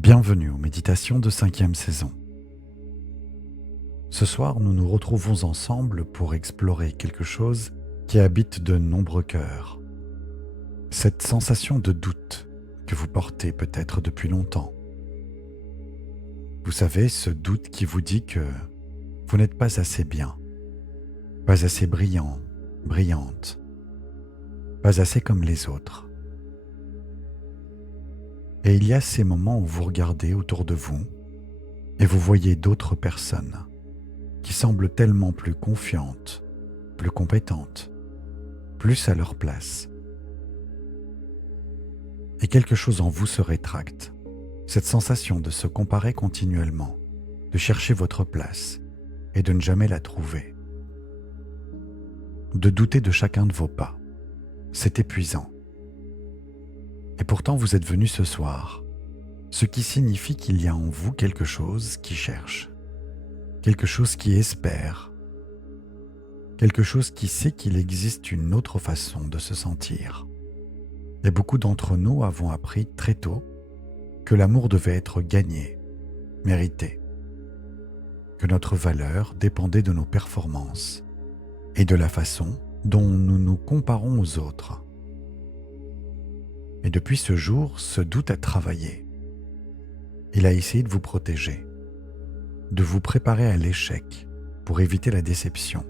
Bienvenue aux méditations de 5e saison. Ce soir, nous nous retrouvons ensemble pour explorer quelque chose qui habite de nombreux cœurs. Cette sensation de doute que vous portez peut-être depuis longtemps. Vous savez, ce doute qui vous dit que vous n'êtes pas assez bien, pas assez brillant, brillante, pas assez comme les autres. Et il y a ces moments où vous regardez autour de vous et vous voyez d'autres personnes qui semblent tellement plus confiantes, plus compétentes, plus à leur place. Et quelque chose en vous se rétracte, cette sensation de se comparer continuellement, de chercher votre place et de ne jamais la trouver. De douter de chacun de vos pas, c'est épuisant. Et pourtant vous êtes venu ce soir, ce qui signifie qu'il y a en vous quelque chose qui cherche, quelque chose qui espère, quelque chose qui sait qu'il existe une autre façon de se sentir. Et beaucoup d'entre nous avons appris très tôt que l'amour devait être gagné, mérité, que notre valeur dépendait de nos performances et de la façon dont nous nous comparons aux autres. Et depuis ce jour, ce doute a travaillé. Il a essayé de vous protéger, de vous préparer à l'échec pour éviter la déception,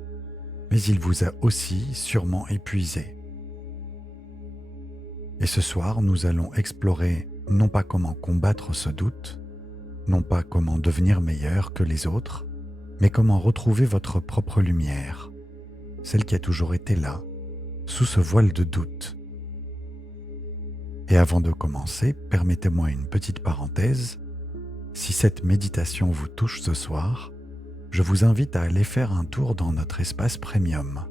mais il vous a aussi sûrement épuisé. Et ce soir, nous allons explorer non pas comment combattre ce doute, non pas comment devenir meilleur que les autres, mais comment retrouver votre propre lumière, celle qui a toujours été là, sous ce voile de doute. Et avant de commencer, permettez-moi une petite parenthèse. Si cette méditation vous touche ce soir, je vous invite à aller faire un tour dans notre espace premium,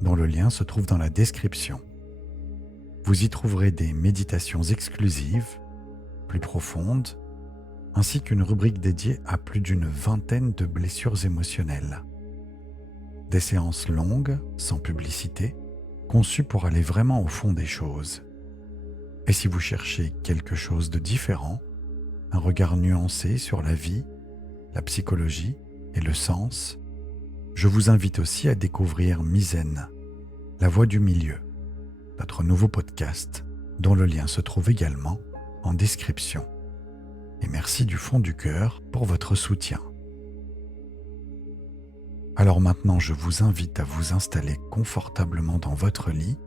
dont le lien se trouve dans la description. Vous y trouverez des méditations exclusives, plus profondes, ainsi qu'une rubrique dédiée à plus d'une vingtaine de blessures émotionnelles. Des séances longues, sans publicité, conçues pour aller vraiment au fond des choses. Et si vous cherchez quelque chose de différent, un regard nuancé sur la vie, la psychologie et le sens, je vous invite aussi à découvrir Mizen, la voix du milieu, notre nouveau podcast dont le lien se trouve également en description. Et merci du fond du cœur pour votre soutien. Alors maintenant, je vous invite à vous installer confortablement dans votre lit.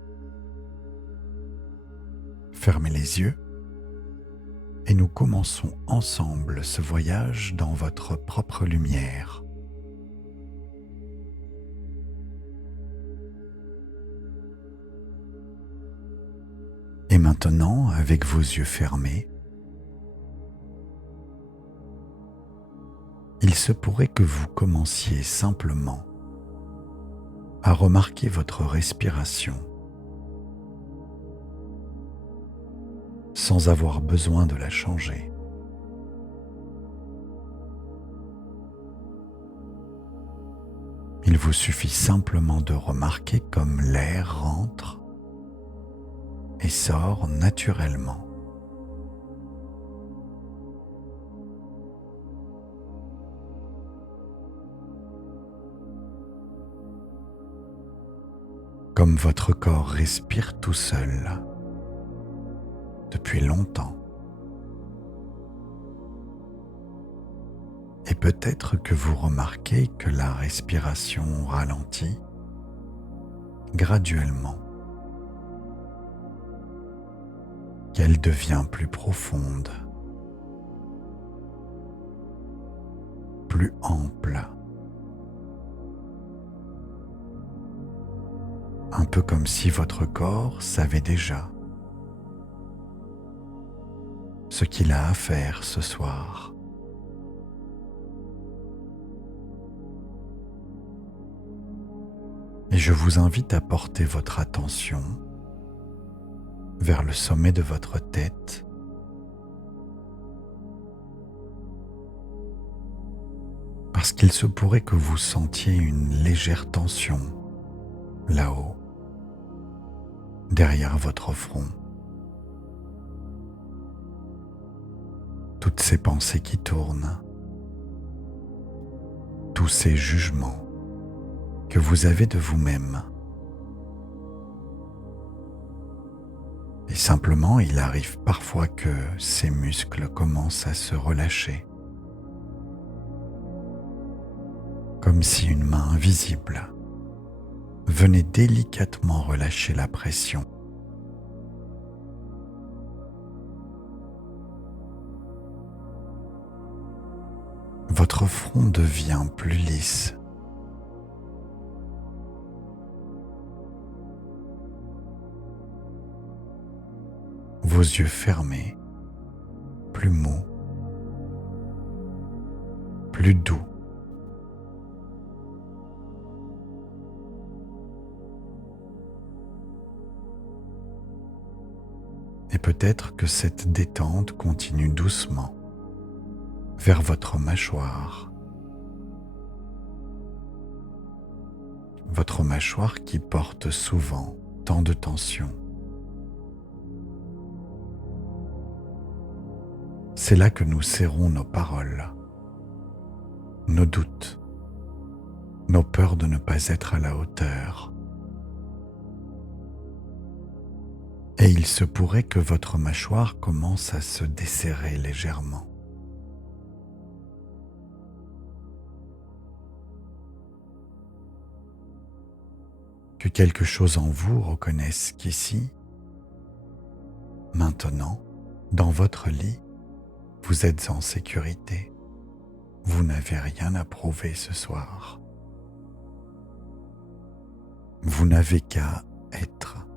Fermez les yeux et nous commençons ensemble ce voyage dans votre propre lumière. Et maintenant, avec vos yeux fermés, il se pourrait que vous commenciez simplement à remarquer votre respiration sans avoir besoin de la changer. Il vous suffit simplement de remarquer comme l'air rentre et sort naturellement. Comme votre corps respire tout seul depuis longtemps. Et peut-être que vous remarquez que la respiration ralentit graduellement, qu'elle devient plus profonde, plus ample, un peu comme si votre corps savait déjà ce qu'il a à faire ce soir. Et je vous invite à porter votre attention vers le sommet de votre tête, parce qu'il se pourrait que vous sentiez une légère tension là-haut, derrière votre front. toutes ces pensées qui tournent, tous ces jugements que vous avez de vous-même. Et simplement, il arrive parfois que ces muscles commencent à se relâcher, comme si une main invisible venait délicatement relâcher la pression. Votre front devient plus lisse. Vos yeux fermés, plus mous, plus doux. Et peut-être que cette détente continue doucement vers votre mâchoire. Votre mâchoire qui porte souvent tant de tension. C'est là que nous serrons nos paroles, nos doutes, nos peurs de ne pas être à la hauteur. Et il se pourrait que votre mâchoire commence à se desserrer légèrement. Que quelque chose en vous reconnaisse qu'ici, maintenant, dans votre lit, vous êtes en sécurité. Vous n'avez rien à prouver ce soir. Vous n'avez qu'à être.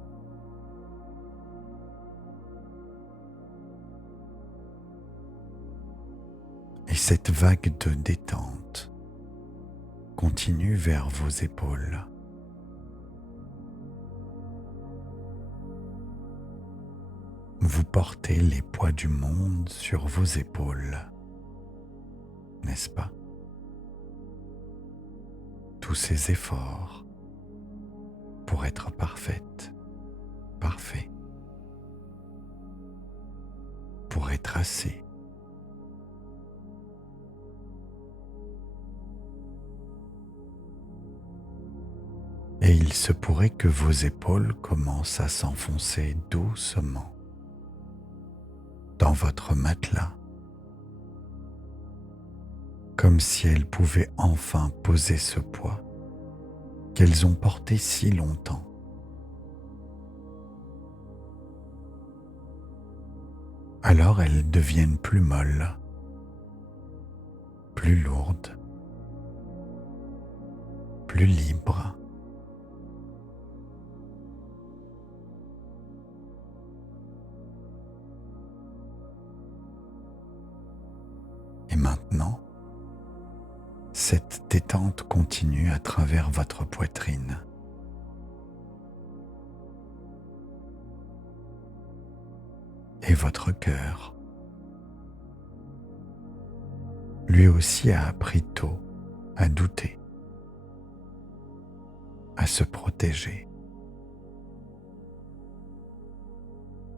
Et cette vague de détente continue vers vos épaules. Vous portez les poids du monde sur vos épaules, n'est-ce pas? Tous ces efforts pour être parfaite, parfait, pour être assez. Et il se pourrait que vos épaules commencent à s'enfoncer doucement dans votre matelas, comme si elles pouvaient enfin poser ce poids qu'elles ont porté si longtemps. Alors elles deviennent plus molles, plus lourdes, plus libres. Et maintenant, cette détente continue à travers votre poitrine. Et votre cœur, lui aussi a appris tôt à douter, à se protéger.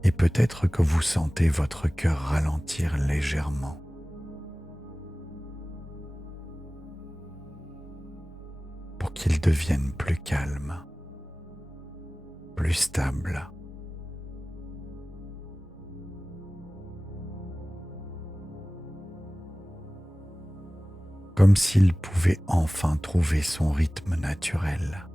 Et peut-être que vous sentez votre cœur ralentir légèrement. Pour qu'il devienne plus calme, plus stable. Comme s'il pouvait enfin trouver son rythme naturel.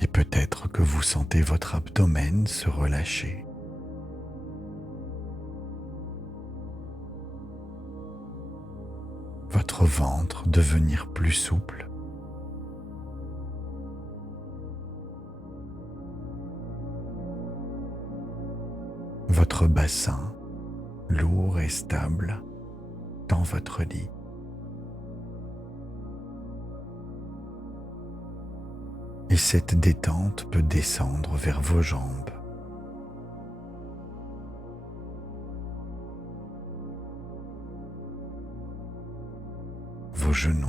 Et peut-être que vous sentez votre abdomen se relâcher. Votre ventre devenir plus souple. Votre bassin lourd et stable dans votre lit. Et cette détente peut descendre vers vos jambes. Vos genoux.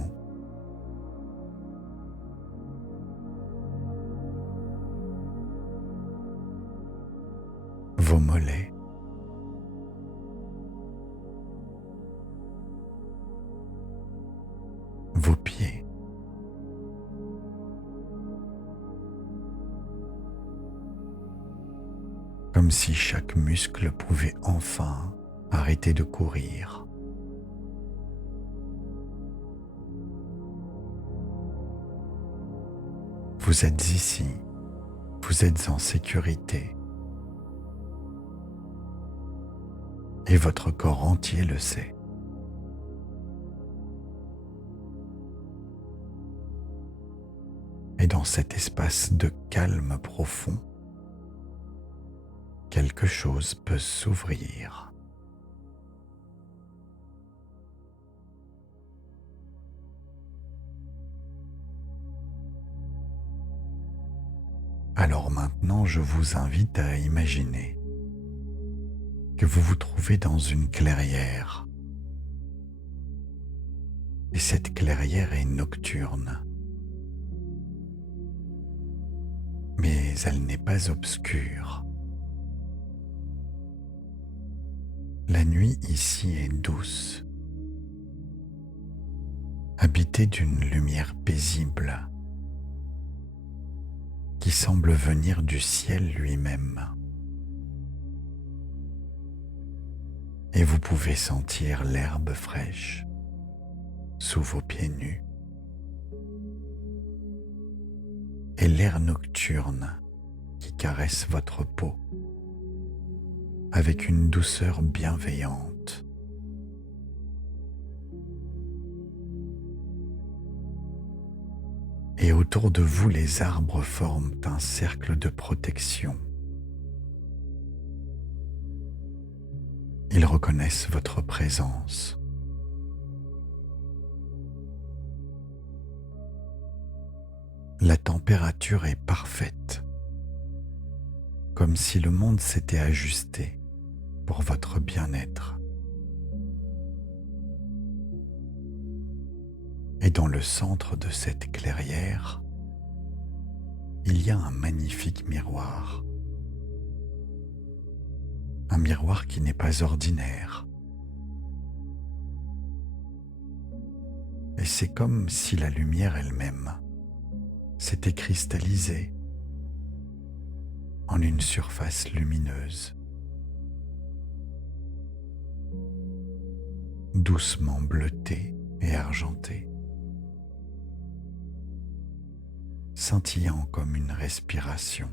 comme si chaque muscle pouvait enfin arrêter de courir. Vous êtes ici, vous êtes en sécurité et votre corps entier le sait. Et dans cet espace de calme profond, quelque chose peut s'ouvrir. Alors maintenant, je vous invite à imaginer que vous vous trouvez dans une clairière. Et cette clairière est nocturne. Mais elle n'est pas obscure. La nuit ici est douce, habitée d'une lumière paisible qui semble venir du ciel lui-même. Et vous pouvez sentir l'herbe fraîche sous vos pieds nus et l'air nocturne qui caresse votre peau avec une douceur bienveillante. Et autour de vous, les arbres forment un cercle de protection. Ils reconnaissent votre présence. La température est parfaite, comme si le monde s'était ajusté pour votre bien-être. Et dans le centre de cette clairière, il y a un magnifique miroir. Un miroir qui n'est pas ordinaire. Et c'est comme si la lumière elle-même s'était cristallisée en une surface lumineuse, doucement bleutée et argentée, scintillant comme une respiration.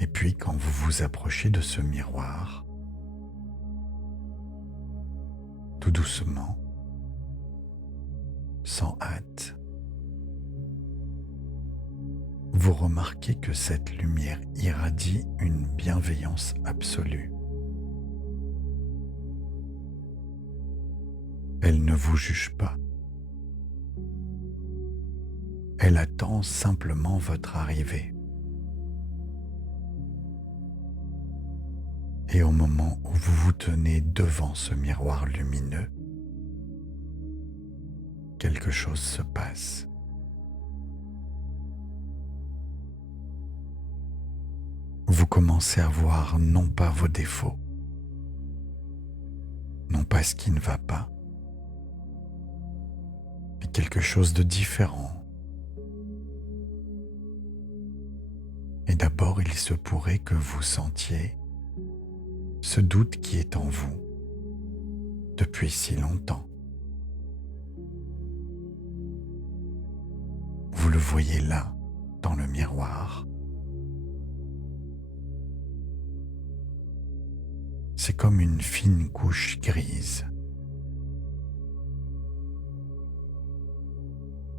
Et puis quand vous vous approchez de ce miroir, tout doucement, sans hâte, vous remarquez que cette lumière irradie une bienveillance absolue. Elle ne vous juge pas. Elle attend simplement votre arrivée. Et au moment où vous vous tenez devant ce miroir lumineux, quelque chose se passe. Vous commencez à voir non pas vos défauts, non pas ce qui ne va pas, mais quelque chose de différent. Et d'abord, il se pourrait que vous sentiez ce doute qui est en vous depuis si longtemps. Vous le voyez là, dans le miroir. C'est comme une fine couche grise.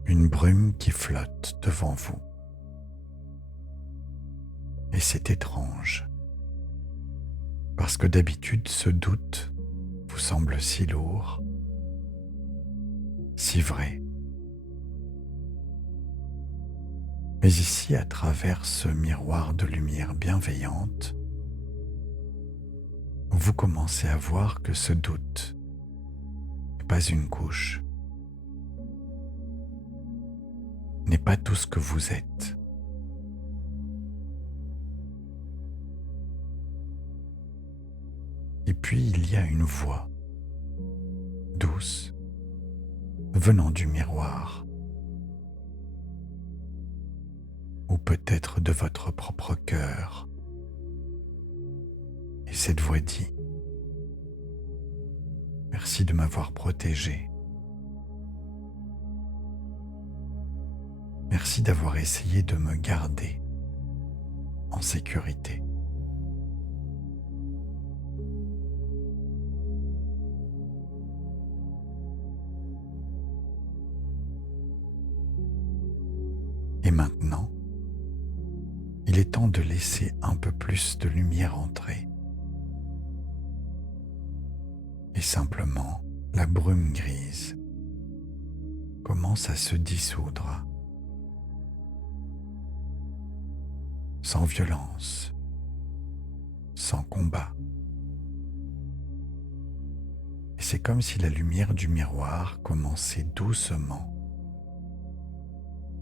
Une brume qui flotte devant vous. Et c'est étrange, parce que d'habitude ce doute vous semble si lourd, si vrai. Mais ici, à travers ce miroir de lumière bienveillante, vous commencez à voir que ce doute n'est pas une couche, n'est pas tout ce que vous êtes. Et puis il y a une voix douce venant du miroir ou peut-être de votre propre cœur. Et cette voix dit: merci de m'avoir protégé. Merci d'avoir essayé de me garder en sécurité. Et maintenant, il est temps de laisser un peu plus de lumière entrer. Et simplement, la brume grise commence à se dissoudre, sans violence, sans combat. Et c'est comme si la lumière du miroir commençait doucement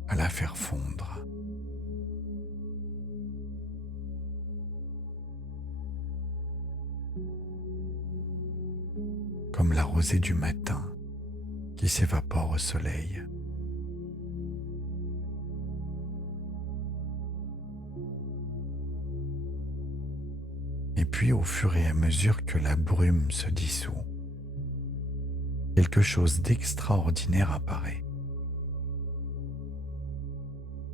à la faire fondre. Comme la rosée du matin qui s'évapore au soleil. Et puis au fur et à mesure que la brume se dissout, quelque chose d'extraordinaire apparaît.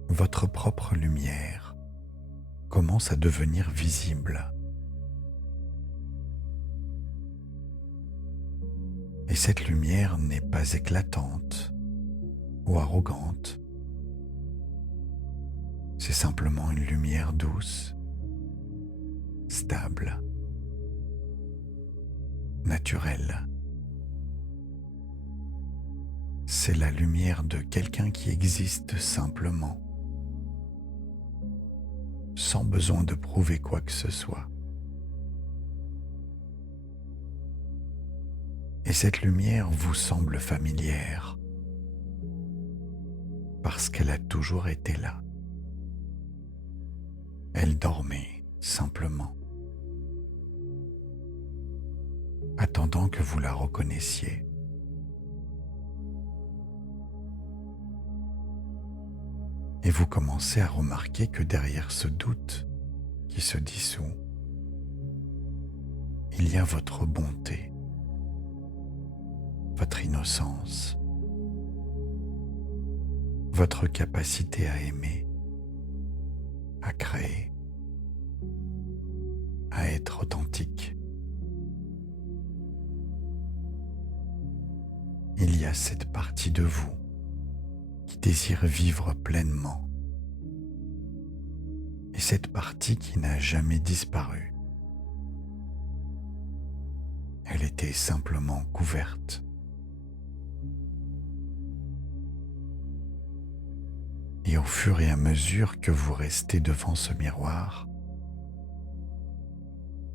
Votre propre lumière commence à devenir visible. Et cette lumière n'est pas éclatante ou arrogante. C'est simplement une lumière douce, stable, naturelle. C'est la lumière de quelqu'un qui existe simplement, sans besoin de prouver quoi que ce soit. Et cette lumière vous semble familière, parce qu'elle a toujours été là. Elle dormait simplement, attendant que vous la reconnaissiez. Et vous commencez à remarquer que derrière ce doute qui se dissout, il y a votre bonté, votre innocence, votre capacité à aimer, à créer, à être authentique. Il y a cette partie de vous qui désire vivre pleinement, et cette partie qui n'a jamais disparu. Elle était simplement couverte. Et au fur et à mesure que vous restez devant ce miroir,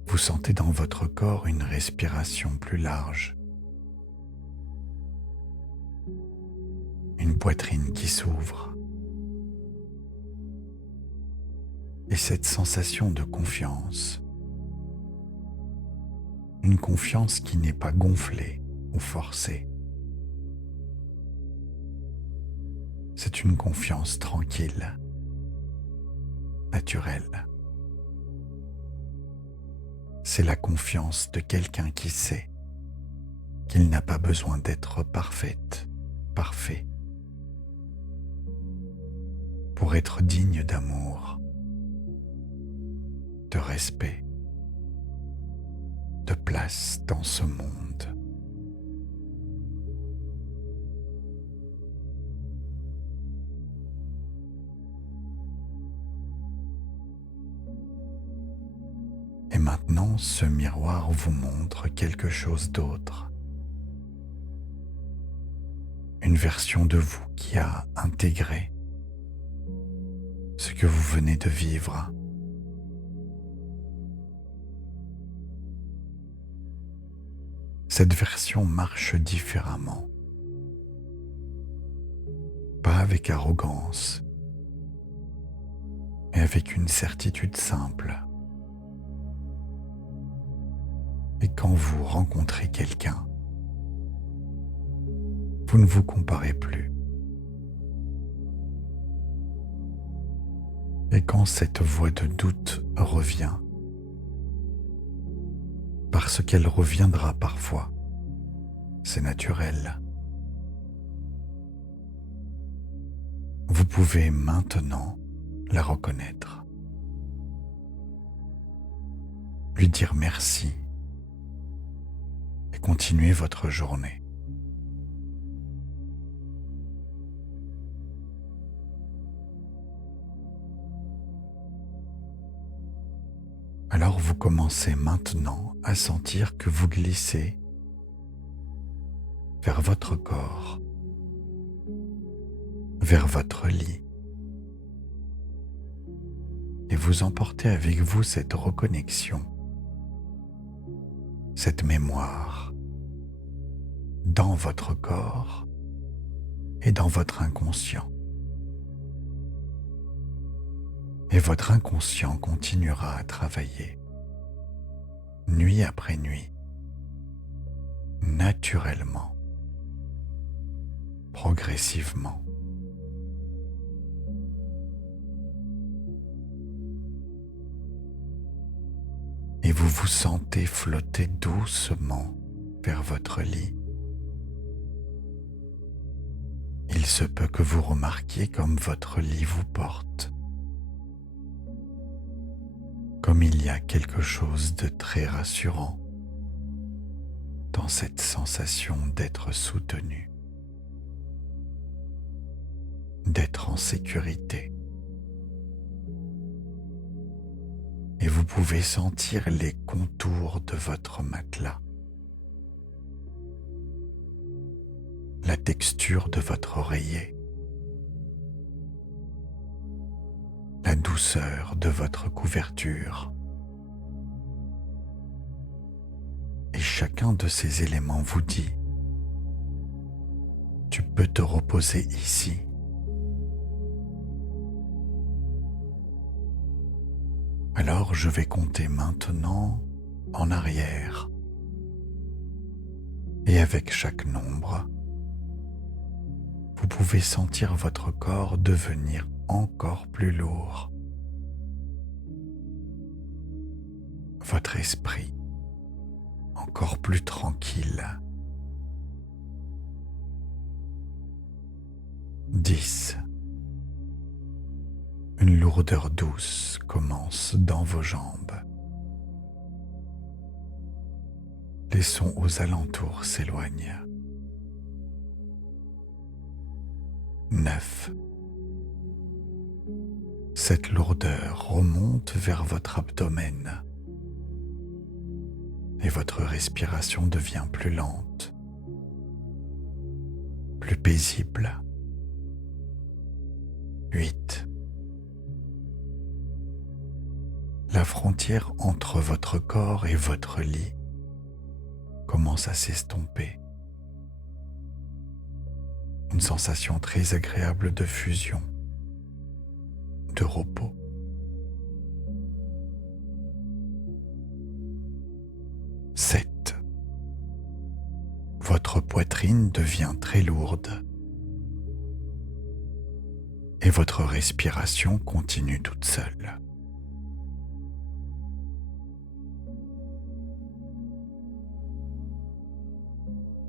vous sentez dans votre corps une respiration plus large, une poitrine qui s'ouvre, et cette sensation de confiance, une confiance qui n'est pas gonflée ou forcée. C'est une confiance tranquille, naturelle. C'est la confiance de quelqu'un qui sait qu'il n'a pas besoin d'être parfaite, parfait, pour être digne d'amour, de respect, de place dans ce monde. Et maintenant, ce miroir vous montre quelque chose d'autre. Une version de vous qui a intégré ce que vous venez de vivre. Cette version marche différemment, pas avec arrogance, mais avec une certitude simple. Et quand vous rencontrez quelqu'un, vous ne vous comparez plus. Et quand cette voix de doute revient, parce qu'elle reviendra parfois, c'est naturel, vous pouvez maintenant la reconnaître, lui dire merci et continuer votre journée. Alors vous commencez maintenant à sentir que vous glissez vers votre corps, vers votre lit, et vous emportez avec vous cette reconnexion, cette mémoire dans votre corps et dans votre inconscient. Et votre inconscient continuera à travailler nuit après nuit, naturellement, progressivement. Et vous vous sentez flotter doucement vers votre lit. Il se peut que vous remarquiez comme votre lit vous porte, comme il y a quelque chose de très rassurant dans cette sensation d'être soutenu, d'être en sécurité. Et vous pouvez sentir les contours de votre matelas, la texture de votre oreiller, la douceur de votre couverture. Et chacun de ces éléments vous dit « Tu peux te reposer ici ». Alors je vais compter maintenant en arrière. Et avec chaque nombre, vous pouvez sentir votre corps devenir encore plus lourd. Votre esprit encore plus tranquille. 10. Une lourdeur douce commence dans vos jambes. Les sons aux alentours s'éloignent. 9. Cette lourdeur remonte vers votre abdomen et votre respiration devient plus lente, plus paisible. 8. La frontière entre votre corps et votre lit commence à s'estomper. Une sensation très agréable de fusion, de repos. 7. Votre poitrine devient très lourde et votre respiration continue toute seule.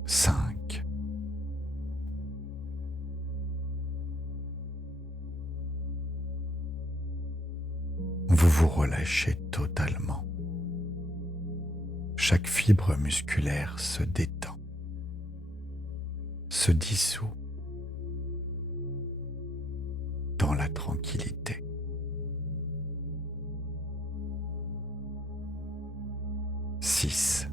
5. Vous vous relâchez totalement. Chaque fibre musculaire se détend, se dissout dans la tranquillité. 6.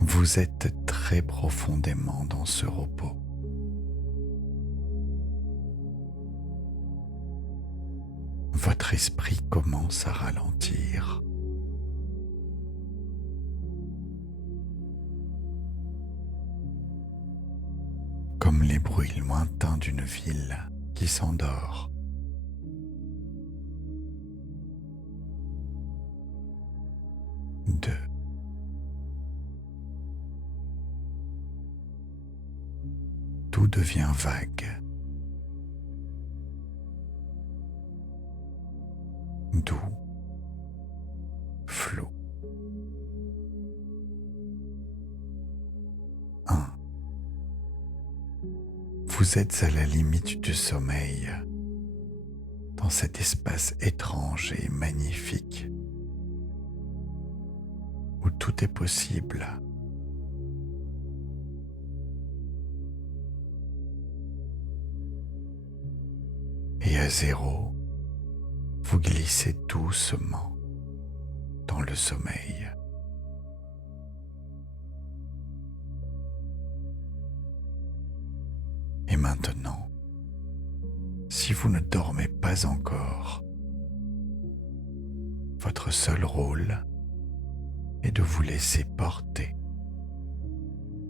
Vous êtes très profondément dans ce repos. Votre esprit commence à ralentir. Comme les bruits lointains d'une ville qui s'endort. 2. Tout devient vague 1. Vous êtes à la limite du sommeil, dans cet espace étrange et magnifique où tout est possible. Et à 0, vous glissez doucement dans le sommeil. Et maintenant, si vous ne dormez pas encore, votre seul rôle est de vous laisser porter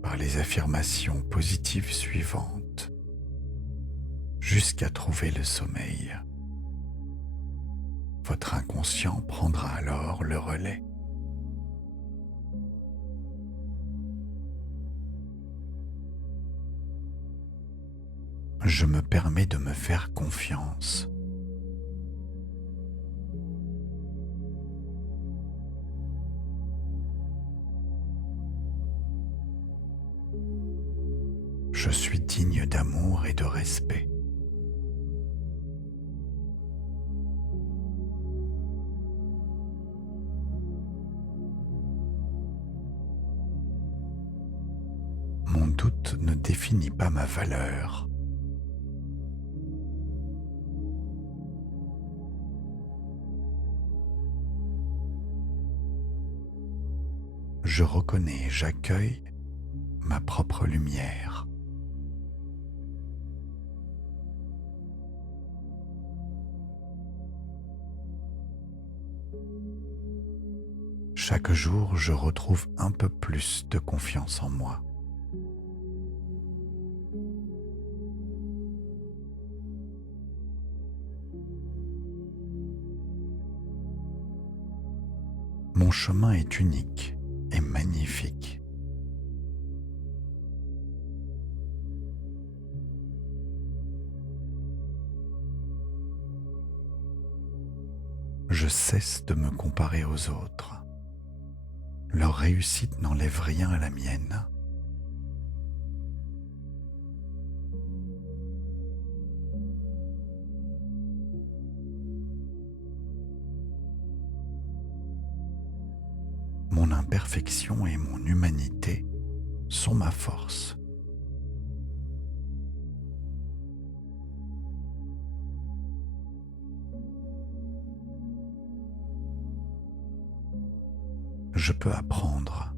par les affirmations positives suivantes jusqu'à trouver le sommeil. Votre inconscient prendra alors le relais. Je me permets de me faire confiance. Je suis digne d'amour et de respect. Mon doute ne définit pas ma valeur. Je reconnais et j'accueille ma propre lumière. Chaque jour, je retrouve un peu plus de confiance en moi. Mon chemin est unique et magnifique. Je cesse de me comparer aux autres. Leur réussite n'enlève rien à la mienne. Mon imperfection et mon humanité sont ma force. Je peux apprendre,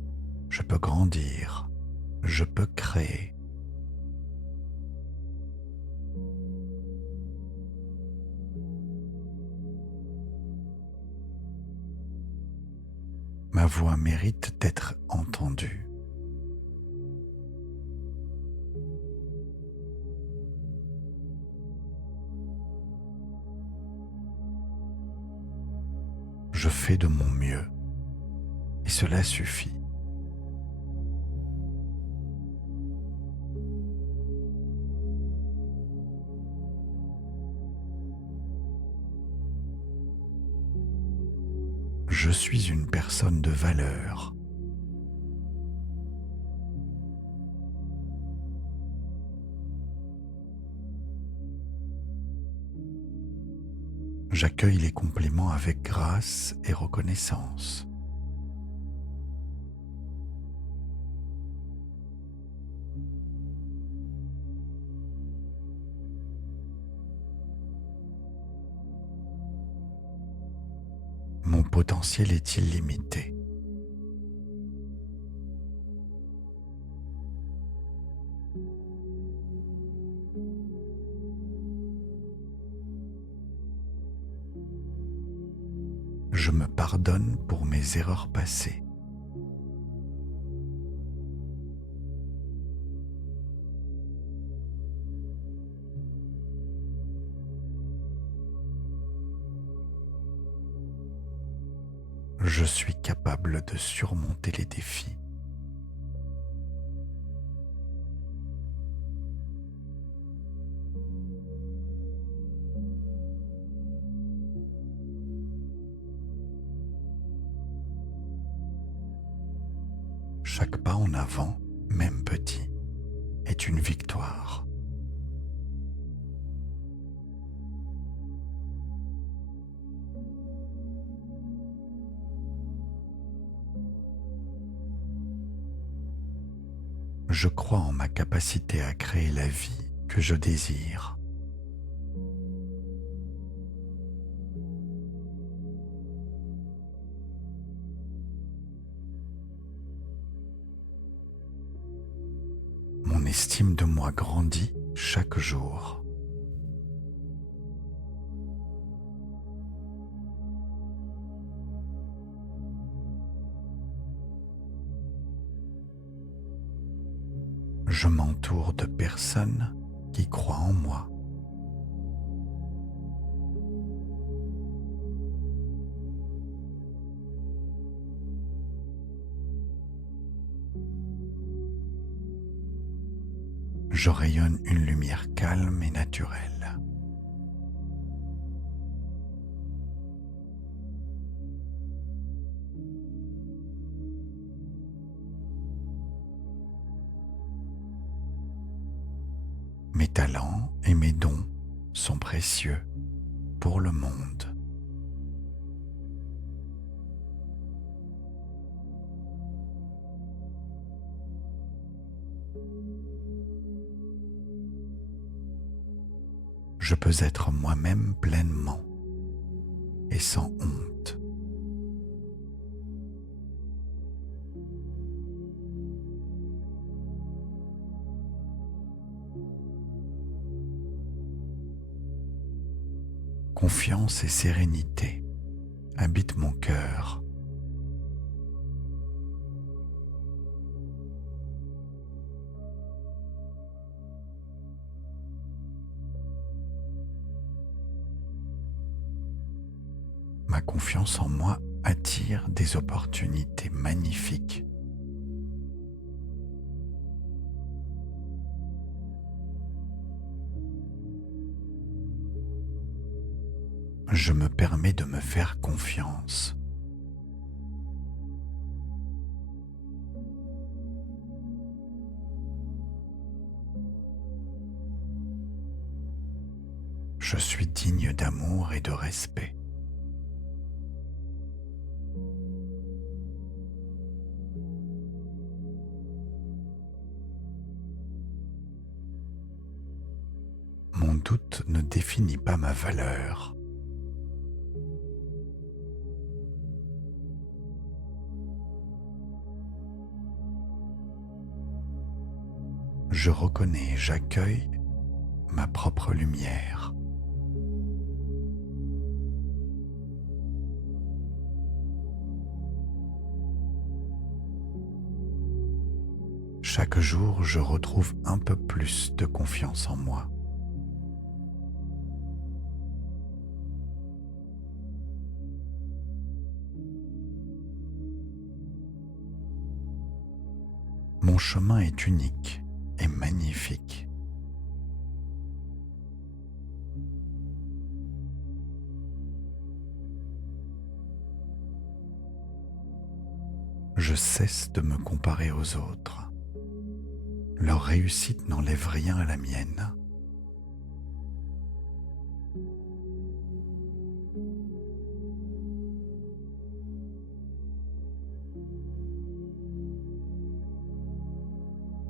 je peux grandir, je peux créer. Ma voix mérite d'être entendue. Je fais de mon mieux et cela suffit. Je suis une personne de valeur. J'accueille les compliments avec grâce et reconnaissance. Mon potentiel est illimité. Je me pardonne pour mes erreurs passées. Je suis capable de surmonter les défis. Chaque pas en avant, même petit, est une victoire. Je crois en ma capacité à créer la vie que je désire. Mon estime de moi grandit chaque jour. Je m'entoure de personnes qui croient en moi. Je rayonne une lumière calme et naturelle. Mes talents et mes dons sont précieux pour le monde. Je peux être moi-même pleinement et sans honte. Confiance et sérénité habitent mon cœur. Ma confiance en moi attire des opportunités magnifiques. Je me permets de me faire confiance. Je suis digne d'amour et de respect. Mon doute ne définit pas ma valeur. Je reconnais et j'accueille ma propre lumière. Chaque jour, je retrouve un peu plus de confiance en moi. Mon chemin est unique et magnifique. Je cesse de me comparer aux autres. Leur réussite n'enlève rien à la mienne.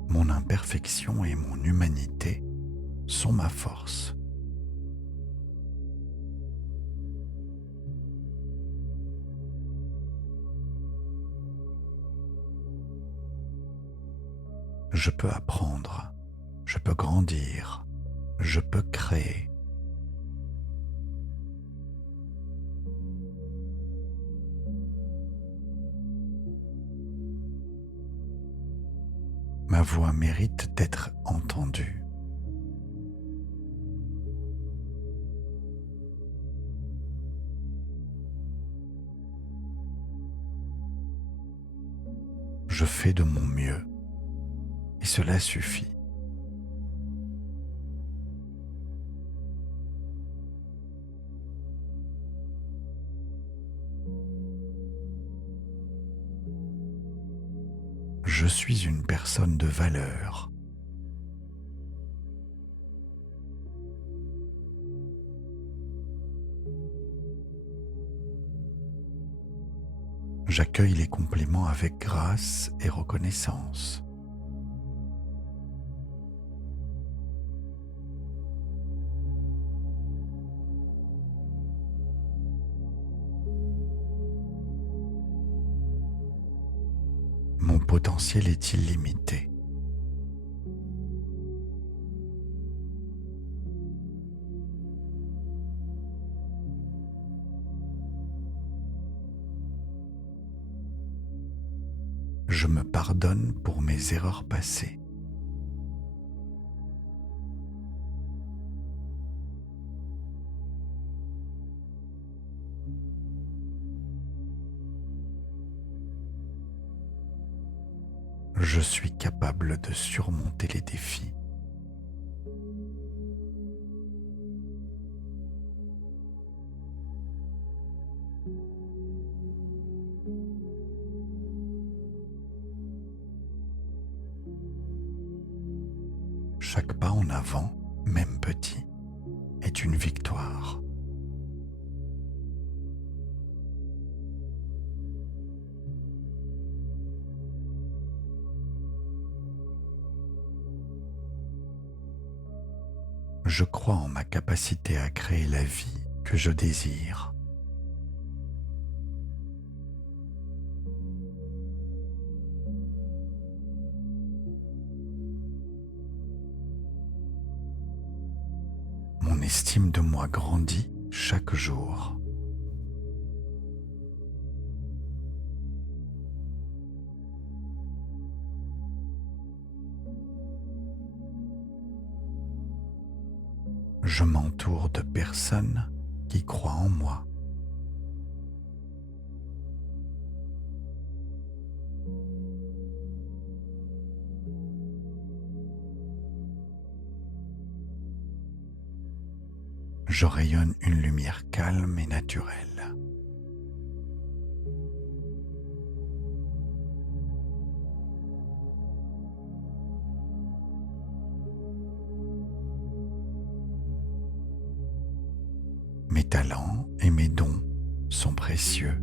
Mon imperfection et mon humanité sont ma force. Je peux apprendre, je peux grandir, je peux créer. Ma voix mérite d'être entendue. Je fais de mon mieux et cela suffit. Je suis une personne de valeur. J'accueille les compliments avec grâce et reconnaissance. Mon potentiel est illimité. Je me pardonne pour mes erreurs passées. Je suis capable de surmonter les défis. Chaque pas en avant, même petit, est une victoire. Je crois en ma capacité à créer la vie que je désire. Mon estime de moi grandit chaque jour. Je m'entoure de personnes qui croient en moi. Je rayonne une lumière calme et naturelle. Mes talents et mes dons sont précieux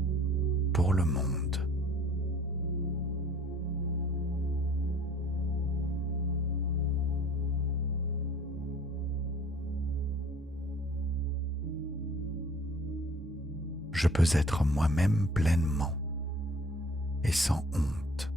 pour le monde. Je peux être moi-même pleinement et sans honte.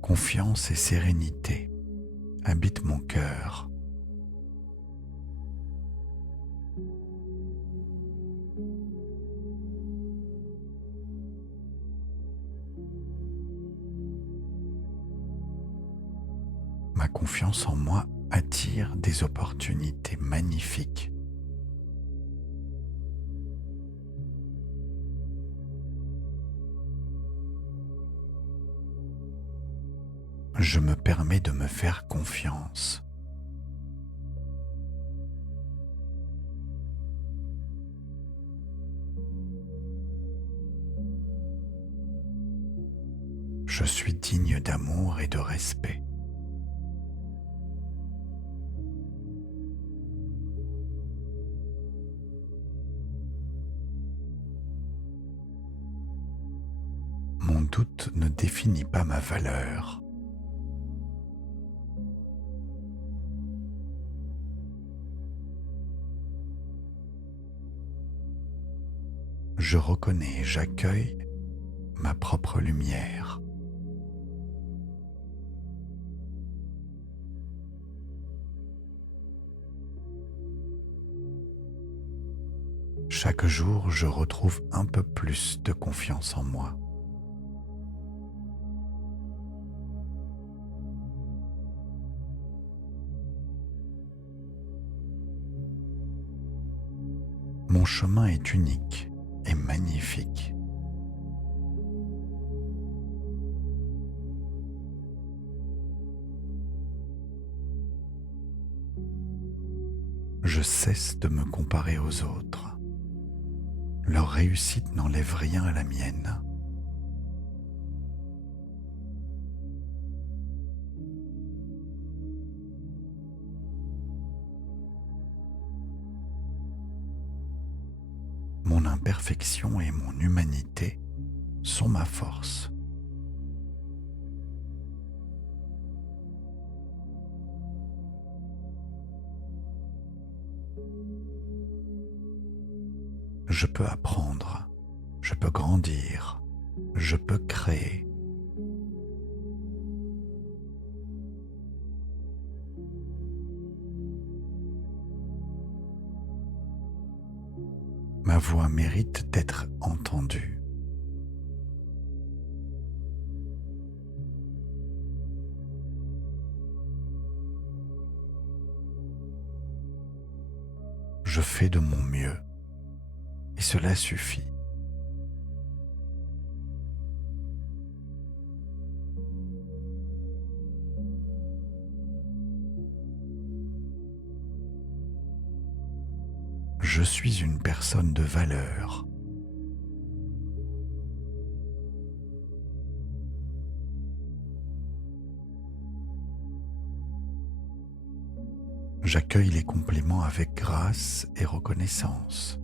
Confiance et sérénité habitent mon cœur. Ma confiance en moi attire des opportunités magnifiques. Je me permets de me faire confiance. Je suis digne d'amour et de respect. Mon doute ne définit pas ma valeur. Je reconnais et j'accueille ma propre lumière. Chaque jour, je retrouve un peu plus de confiance en moi. Mon chemin est unique et magnifique. Je cesse de me comparer aux autres. Leur réussite n'enlève rien à la mienne. Mon imperfection et mon humanité sont ma force. Je peux apprendre, je peux grandir, je peux créer. Ma voix mérite d'être entendue. Je fais de mon mieux et cela suffit. Je suis une personne de valeur. J'accueille les compliments avec grâce et reconnaissance.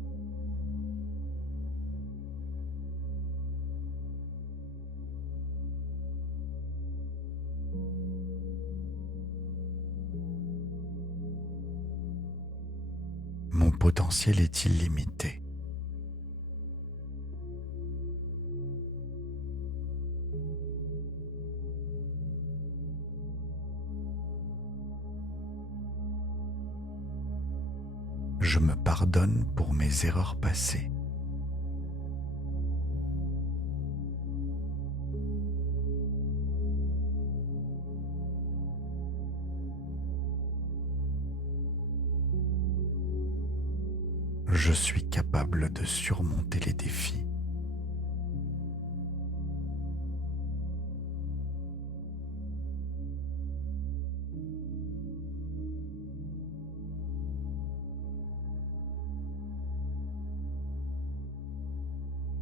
Mon potentiel est illimité. Je me pardonne pour mes erreurs passées. Je suis capable de surmonter les défis.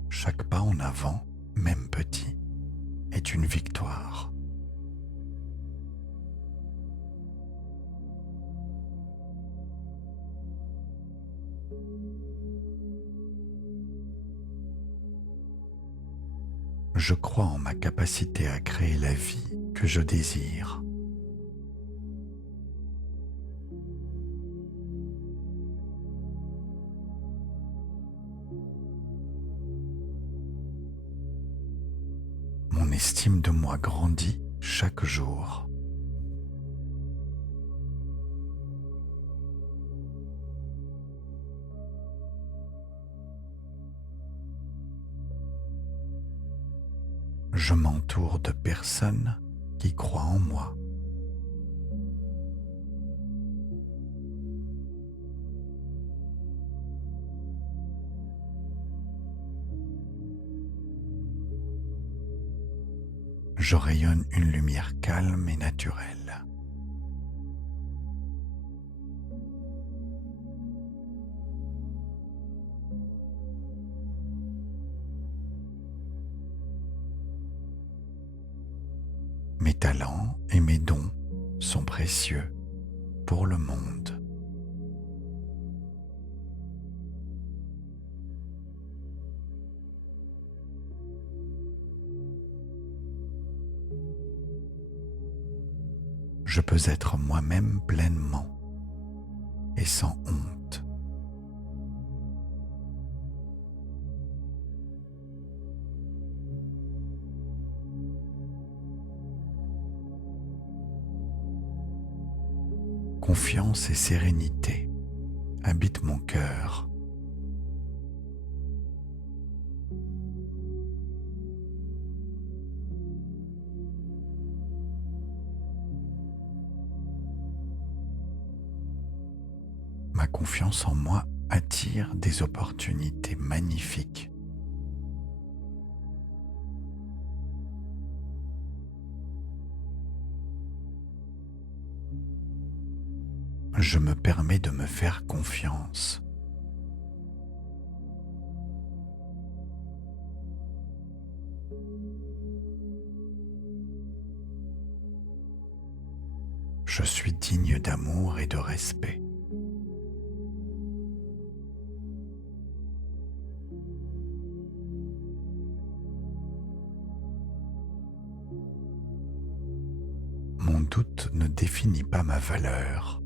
Chaque pas en avant, même petit, est une victoire. Je crois en ma capacité à créer la vie que je désire. Mon estime de moi grandit chaque jour. Je m'entoure de personnes qui croient en moi. Je rayonne une lumière calme et naturelle. Mes talents et mes dons sont précieux pour le monde. Je peux être moi-même pleinement et sans honte. Confiance et sérénité habitent mon cœur. Ma confiance en moi attire des opportunités magnifiques. Je me permets de me faire confiance. Je suis digne d'amour et de respect. Mon doute ne définit pas ma valeur.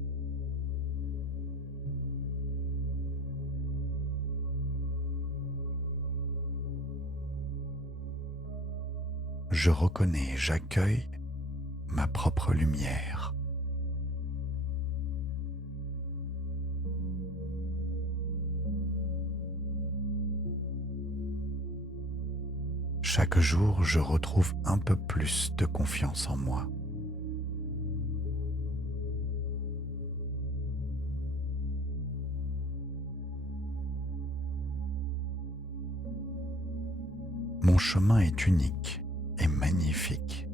Je reconnais et j'accueille ma propre lumière. Chaque jour, je retrouve un peu plus de confiance en moi. Mon chemin est unique et magnifique.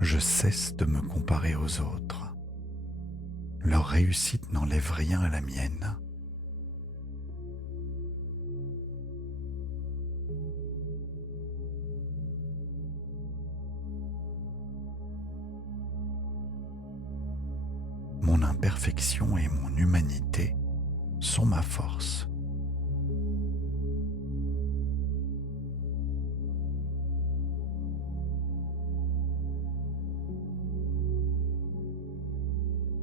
Je cesse de me comparer aux autres. Leur réussite n'enlève rien à la mienne. Mon imperfection et mon humanité sont ma force.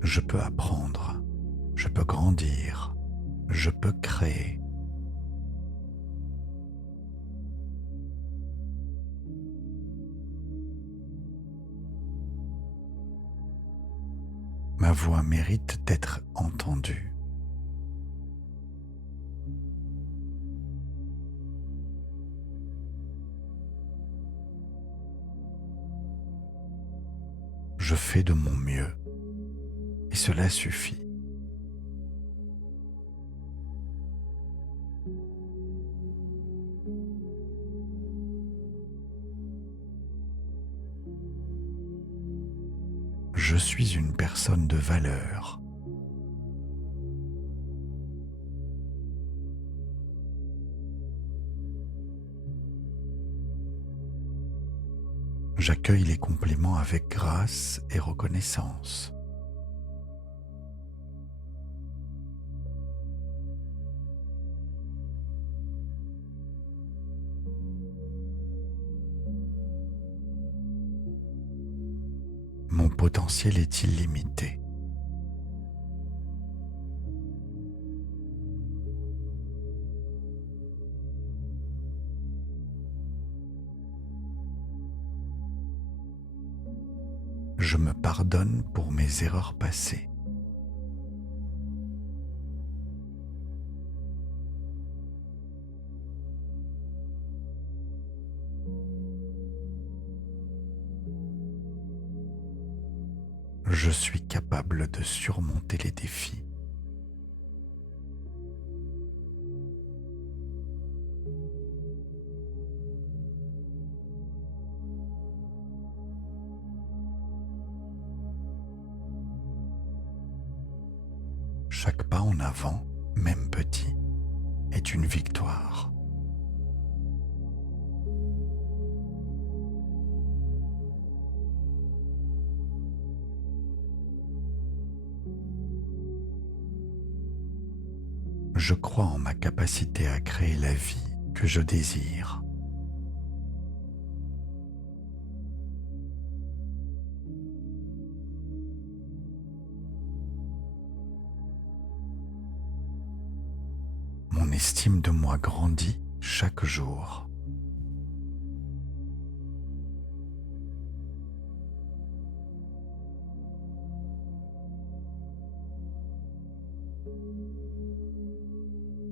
Je peux apprendre, je peux grandir, je peux créer. Ma voix mérite d'être entendue. Je fais de mon mieux et cela suffit. Je suis une personne de valeur. J'accueille les compliments avec grâce et reconnaissance. Mon potentiel est illimité. Je me pardonne pour mes erreurs passées. Je suis capable de surmonter les défis. Chaque pas en avant, même petit, est une victoire. Je crois en ma capacité à créer la vie que je désire. Mon estime de moi grandit chaque jour.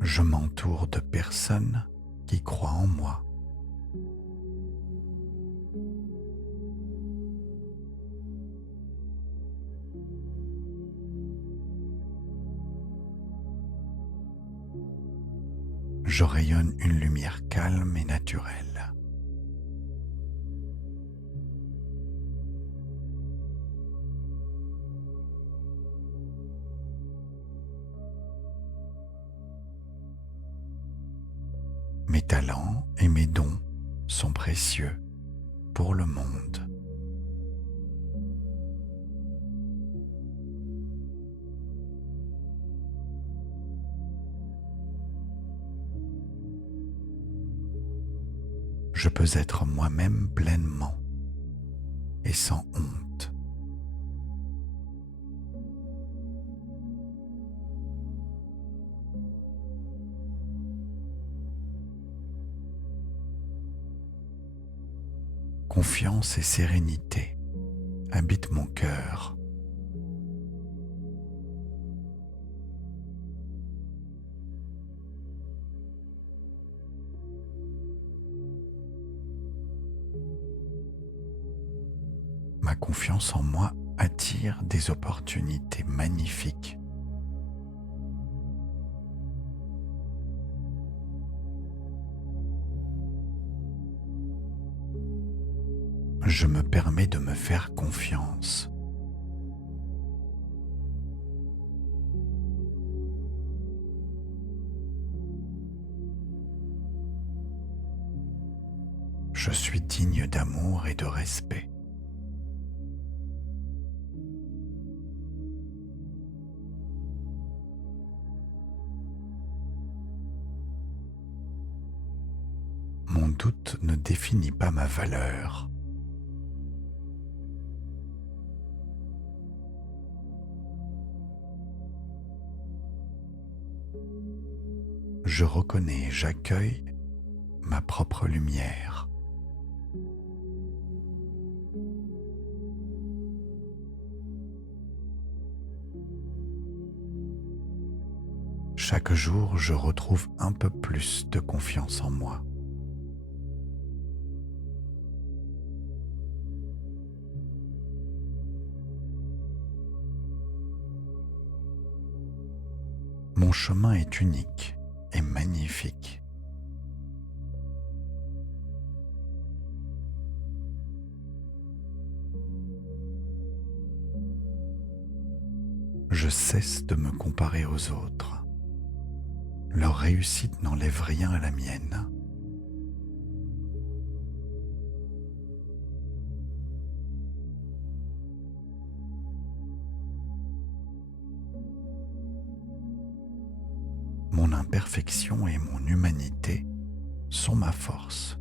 Je m'entoure de personnes qui croient en moi. Je rayonne une lumière calme et naturelle. Mes talents et mes dons sont précieux pour le monde. Je peux être moi-même pleinement et sans honte. Confiance et sérénité habitent mon cœur. Ma confiance en moi attire des opportunités magnifiques. Je me permets de me faire confiance. Je suis digne d'amour et de respect. Mon doute ne définit pas ma valeur. Je reconnais et j'accueille ma propre lumière. Chaque jour, je retrouve un peu plus de confiance en moi. Mon chemin est unique et magnifique. Je cesse de me comparer aux autres. Leur réussite n'enlève rien à la mienne. Mon imperfection et mon humanité sont ma force.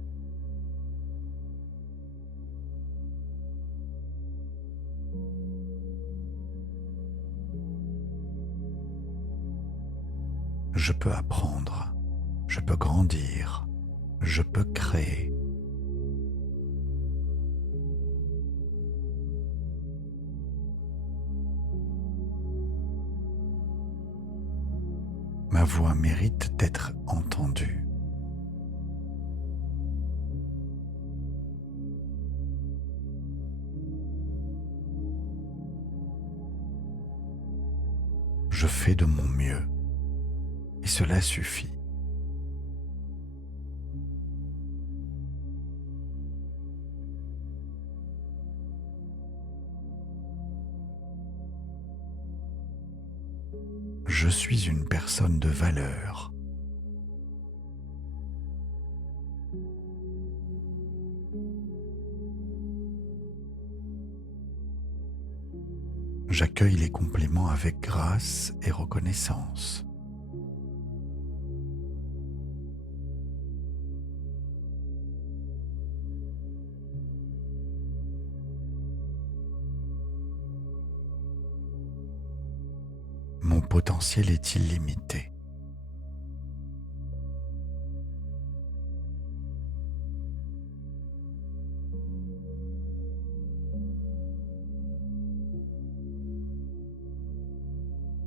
Je peux apprendre, je peux grandir, je peux créer. Ma voix mérite d'être entendue. Je fais de mon mieux et cela suffit. Je suis une personne de valeur. J'accueille les compliments avec grâce et reconnaissance. Mon potentiel est illimité.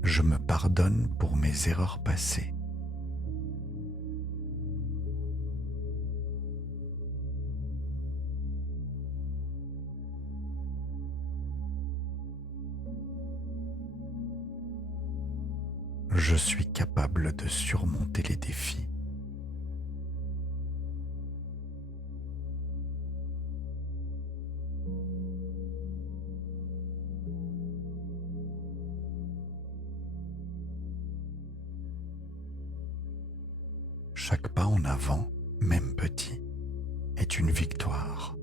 Je me pardonne pour mes erreurs passées. Je suis capable de surmonter les défis. Chaque pas en avant, même petit, est une victoire.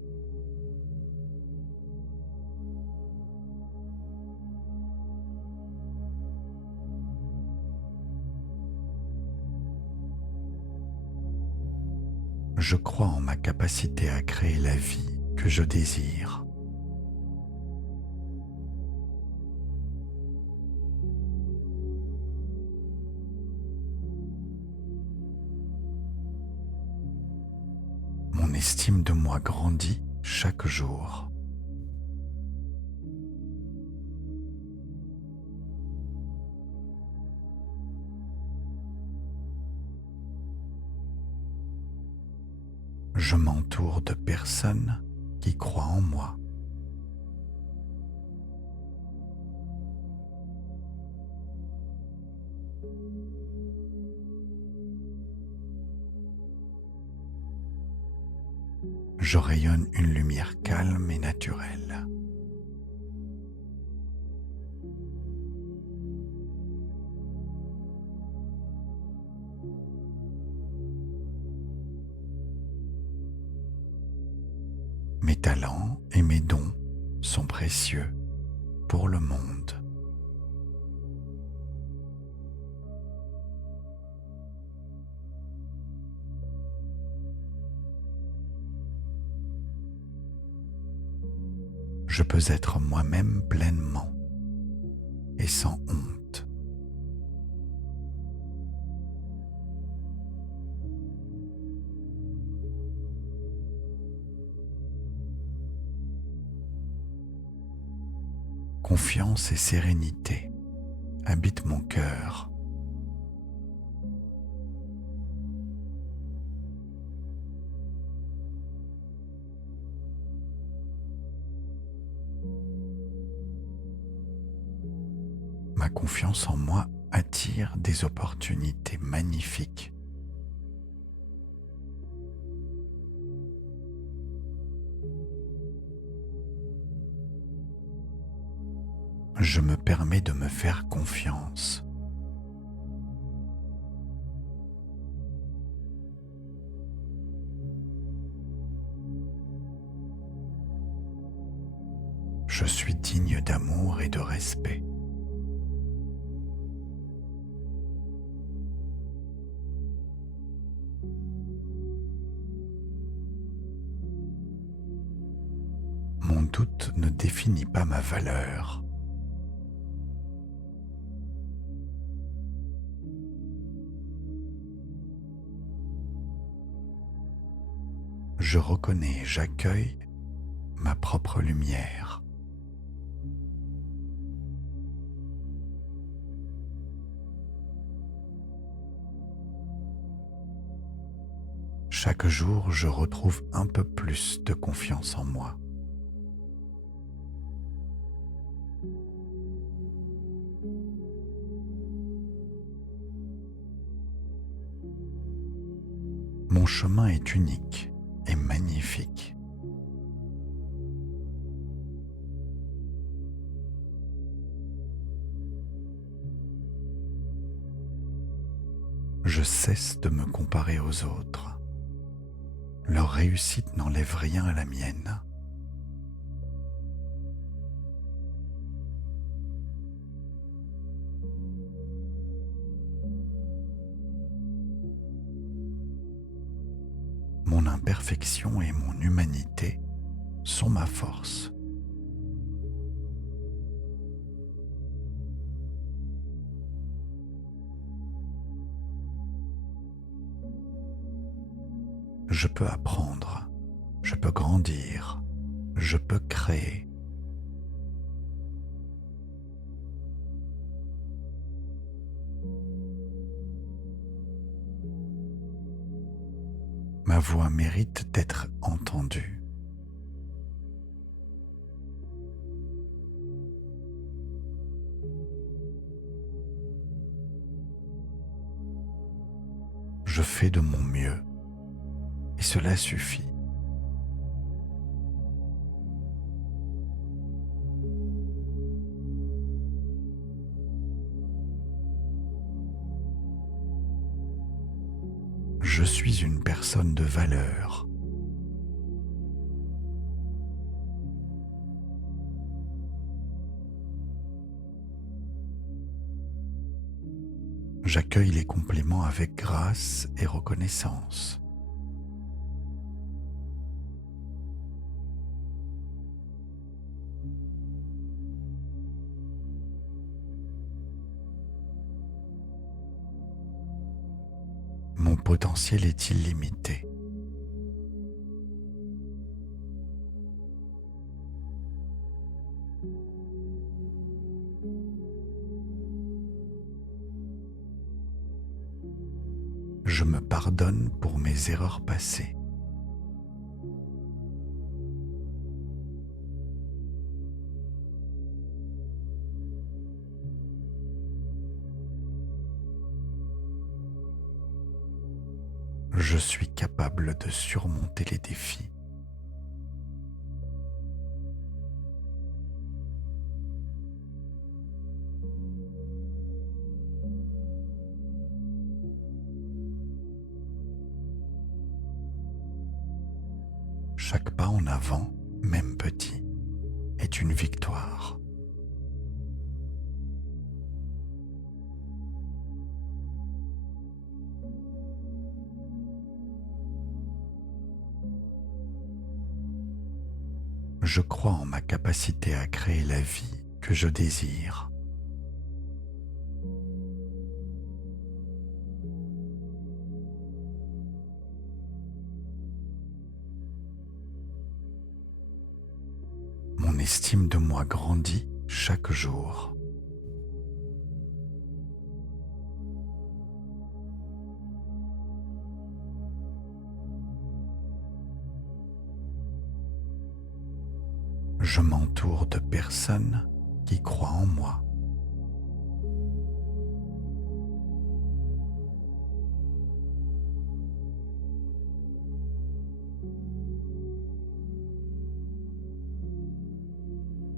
Je crois en ma capacité à créer la vie que je désire. Mon estime de moi grandit chaque jour. Je m'entoure de personnes qui croient en moi. Je rayonne une lumière calme et naturelle. Mes talents et mes dons sont précieux pour le monde. Je peux être moi-même pleinement et sans honte. Confiance et sérénité habitent mon cœur. Ma confiance en moi attire des opportunités magnifiques. Je me permets de me faire confiance. Je suis digne d'amour et de respect. Mon doute ne définit pas ma valeur. Je reconnais et j'accueille ma propre lumière. Chaque jour, je retrouve un peu plus de confiance en moi. Mon chemin est unique et magnifique. Je cesse de me comparer aux autres. Leur réussite n'enlève rien à la mienne. Mon imperfection et mon humanité sont ma force. Je peux apprendre, je peux grandir, je peux créer. Ma voix mérite d'être entendue. Je fais de mon mieux et cela suffit. Je suis une personne de valeur. J'accueille les compliments avec grâce et reconnaissance. Mon potentiel est illimité. Je me pardonne pour mes erreurs passées. Je suis capable de surmonter les défis. Chaque pas en avant, même petit, est une victoire. Je crois en ma capacité à créer la vie que je désire. Mon estime de moi grandit chaque jour. Je m'entoure de personnes qui croient en moi.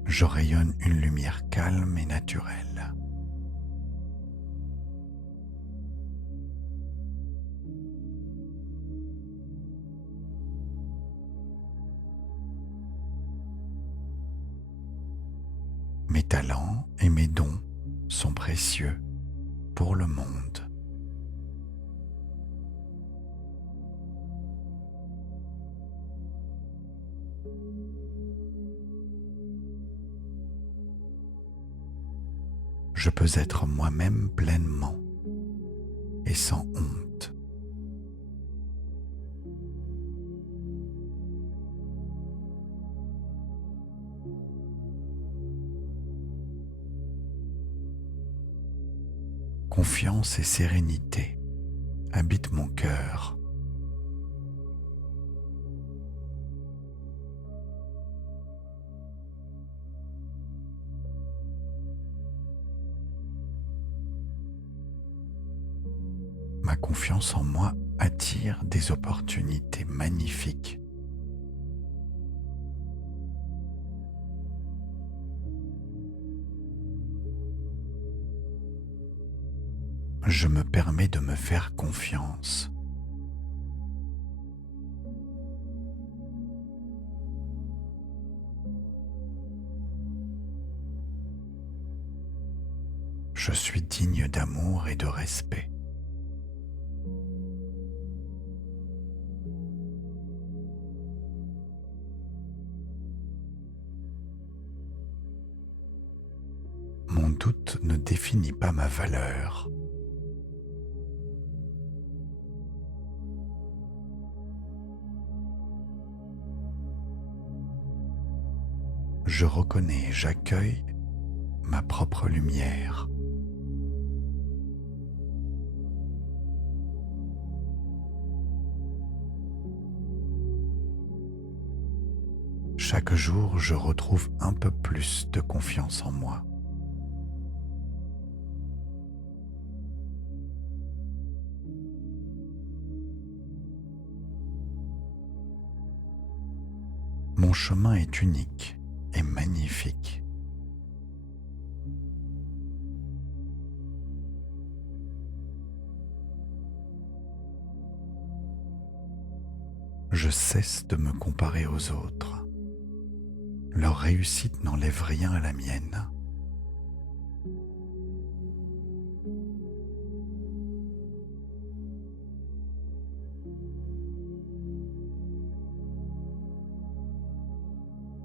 Je rayonne une lumière calme et naturelle. Mes talents et mes dons sont précieux pour le monde. Je peux être moi-même pleinement et sans honte. Confiance et sérénité habitent mon cœur. Ma confiance en moi attire des opportunités magnifiques. Je me permets de me faire confiance. Je suis digne d'amour et de respect. Mon doute ne définit pas ma valeur. Je reconnais et j'accueille ma propre lumière. Chaque jour, je retrouve un peu plus de confiance en moi. Mon chemin est unique et magnifique. Je cesse de me comparer aux autres. Leur réussite n'enlève rien à la mienne.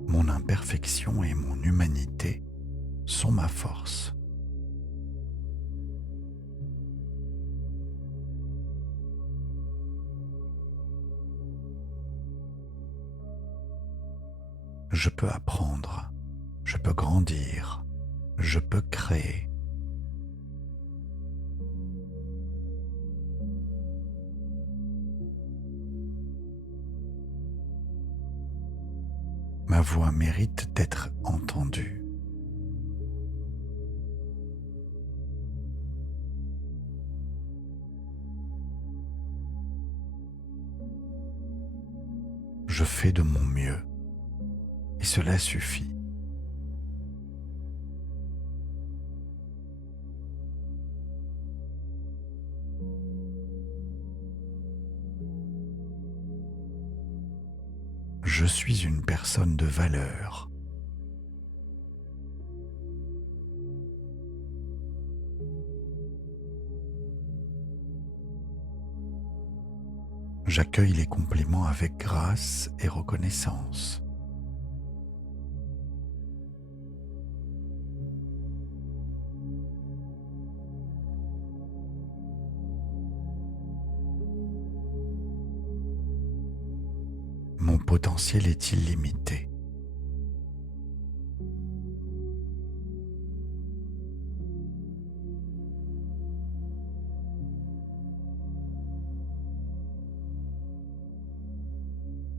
Mon imperfection et mon humanité sont ma force. Je peux apprendre, je peux grandir, je peux créer. Ma voix mérite d'être entendue. Je fais de mon mieux et cela suffit. Je suis une personne de valeur. J'accueille les compliments avec grâce et reconnaissance. Mon potentiel est illimité.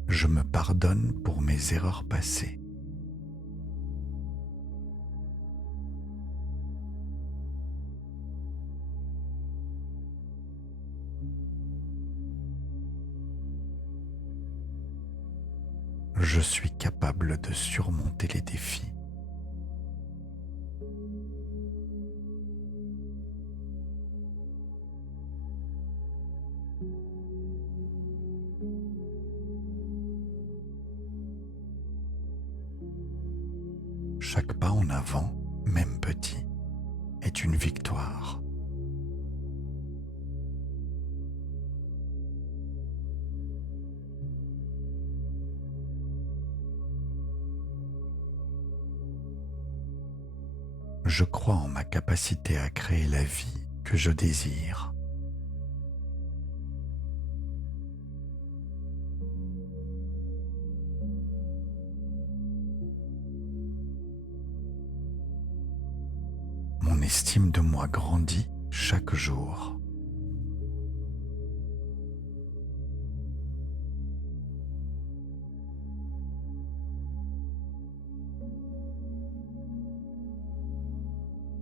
Je me pardonne pour mes erreurs passées. Je suis capable de surmonter les défis. Chaque pas en avant, même petit, est une victoire. Je crois en ma capacité à créer la vie que je désire. Mon estime de moi grandit chaque jour.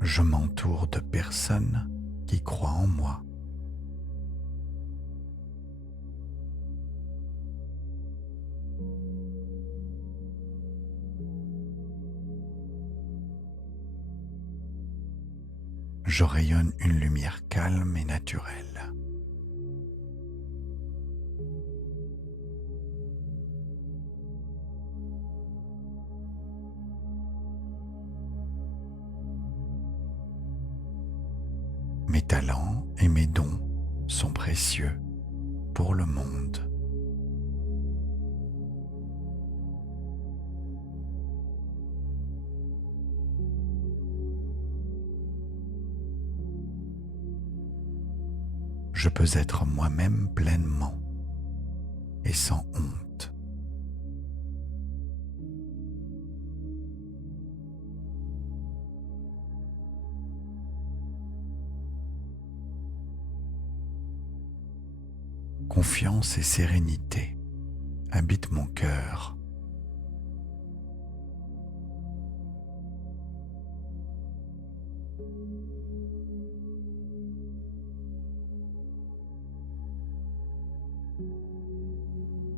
Je m'entoure de personnes qui croient en moi. Je rayonne une lumière calme et naturelle. Mes talents et mes dons sont précieux pour le monde. Je peux être moi-même pleinement et sans honte. Confiance et sérénité habitent mon cœur.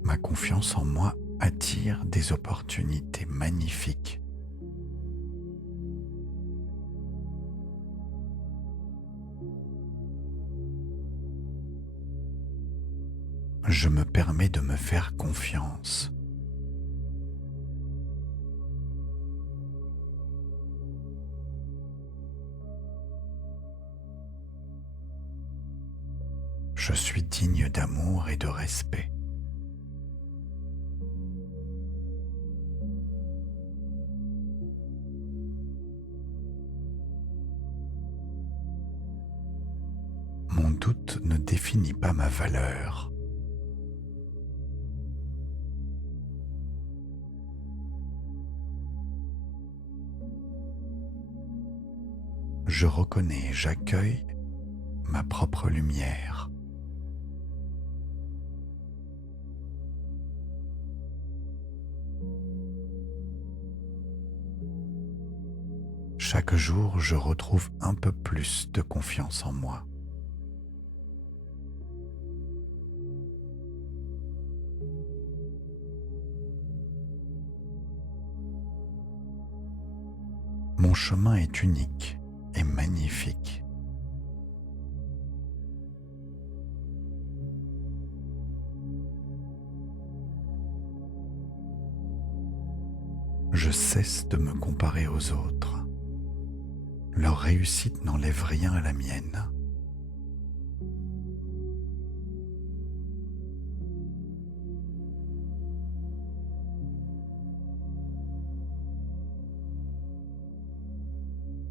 Ma confiance en moi attire des opportunités magnifiques. Je me permets de me faire confiance. Je suis digne d'amour et de respect. Mon doute ne définit pas ma valeur. Je reconnais et j'accueille ma propre lumière. Chaque jour, je retrouve un peu plus de confiance en moi. Mon chemin est unique et magnifique. Je cesse de me comparer aux autres. Leur réussite n'enlève rien à la mienne.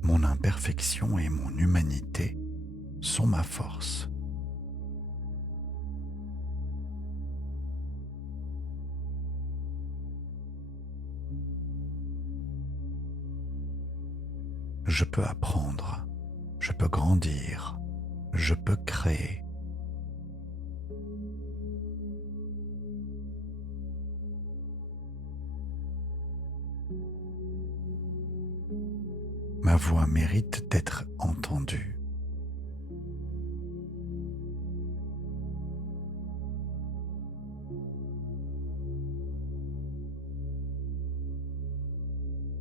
Mon imperfection et mon humanité sont ma force. Je peux apprendre, je peux grandir, je peux créer. Ma voix mérite d'être entendue.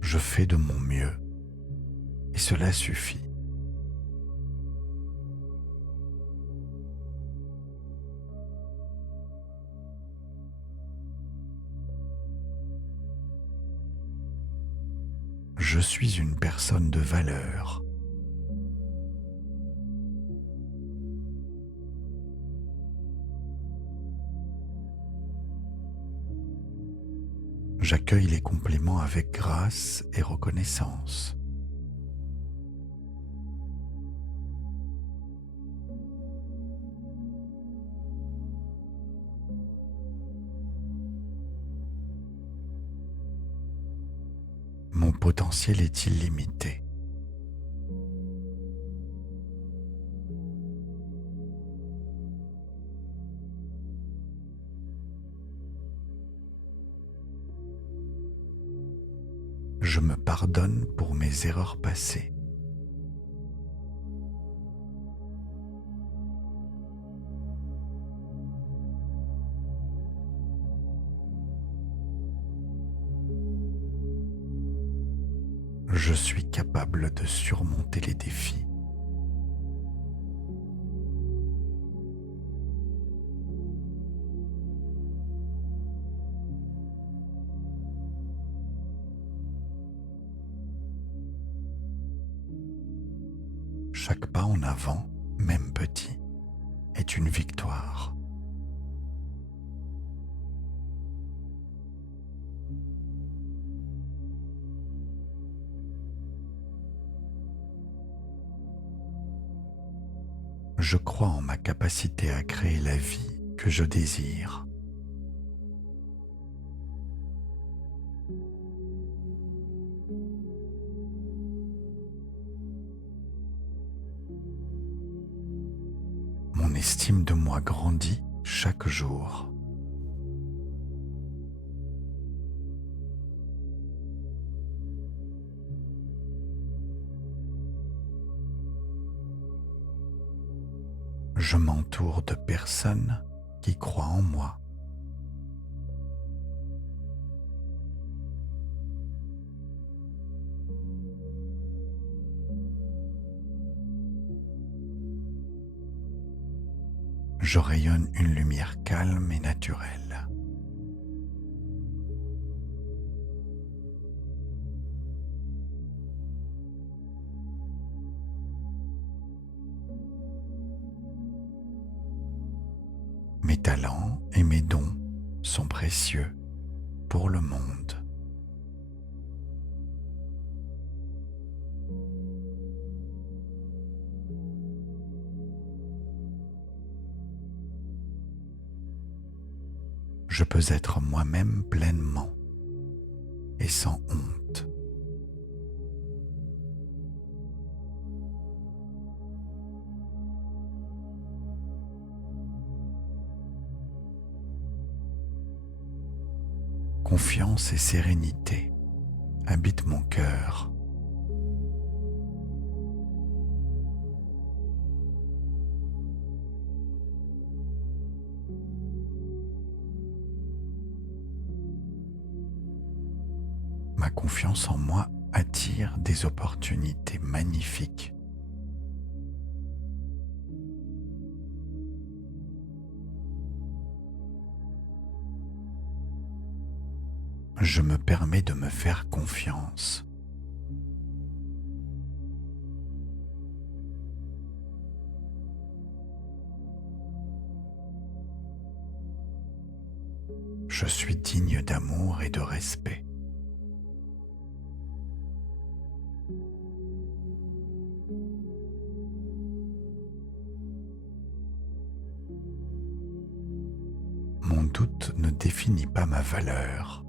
Je fais de mon mieux et cela suffit. Je suis une personne de valeur. J'accueille les compliments avec grâce et reconnaissance. Mon potentiel est illimité. Je me pardonne pour mes erreurs passées. Je suis capable de surmonter les défis. Chaque pas en avant, même petit, est une victoire. Je crois en ma capacité à créer la vie que je désire. Mon estime de moi grandit chaque jour. Je m'entoure de personnes qui croient en moi. Je rayonne une lumière calme et naturelle. Mes talents et mes dons sont précieux pour le monde. Je peux être moi-même pleinement et sans honte. Confiance et sérénité habitent mon cœur. Ma confiance en moi attire des opportunités magnifiques. Je me permets de me faire confiance. Je suis digne d'amour et de respect. Mon doute ne définit pas ma valeur.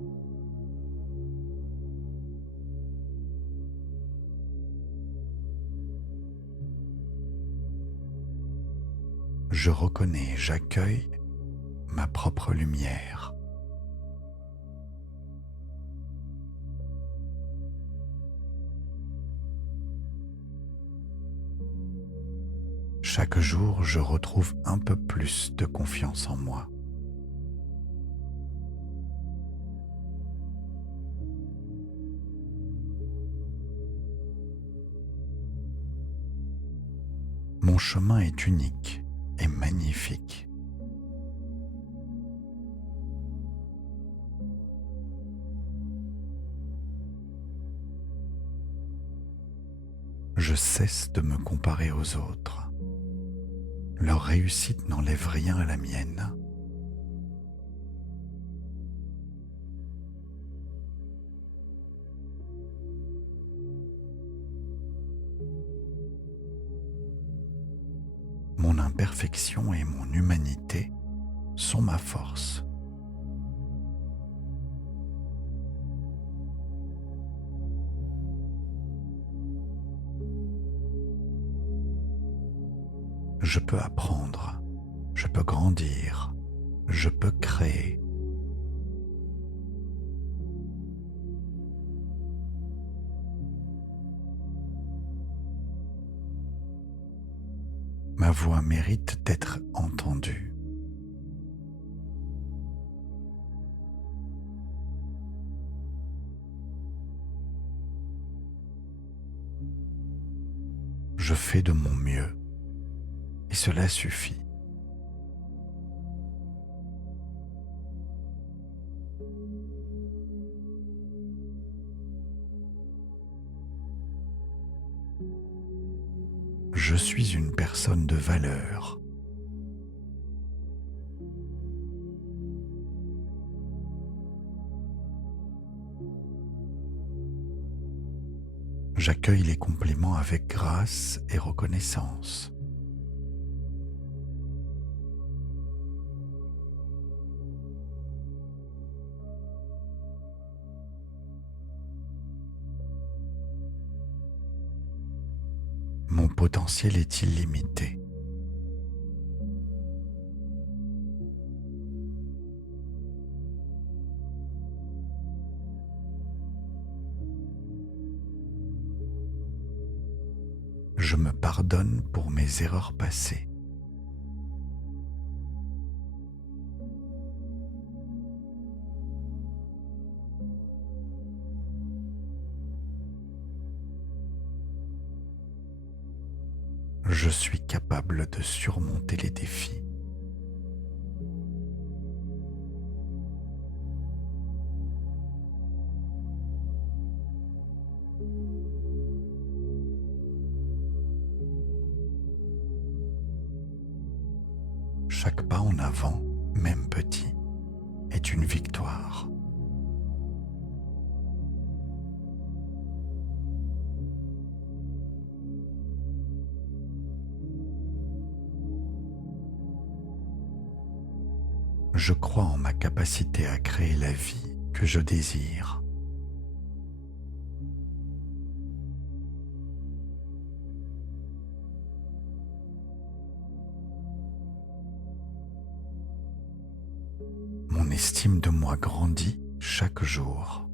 Je reconnais et j'accueille ma propre lumière. Chaque jour, je retrouve un peu plus de confiance en moi. Mon chemin est unique et magnifique. Je cesse de me comparer aux autres. Leur réussite n'enlève rien à la mienne. Mon imperfection et mon humanité sont ma force. Je peux apprendre, je peux grandir, je peux créer. Ma voix mérite d'être entendue. Je fais de mon mieux et cela suffit. Je suis une personne de valeur. J'accueille les compliments avec grâce et reconnaissance. Mon potentiel est illimité. Je me pardonne pour mes erreurs passées. Je suis capable de surmonter les défis. Chaque pas en avant, même petit, est une victoire. Je crois en ma capacité à créer la vie que je désire. Mon estime de moi grandit chaque jour.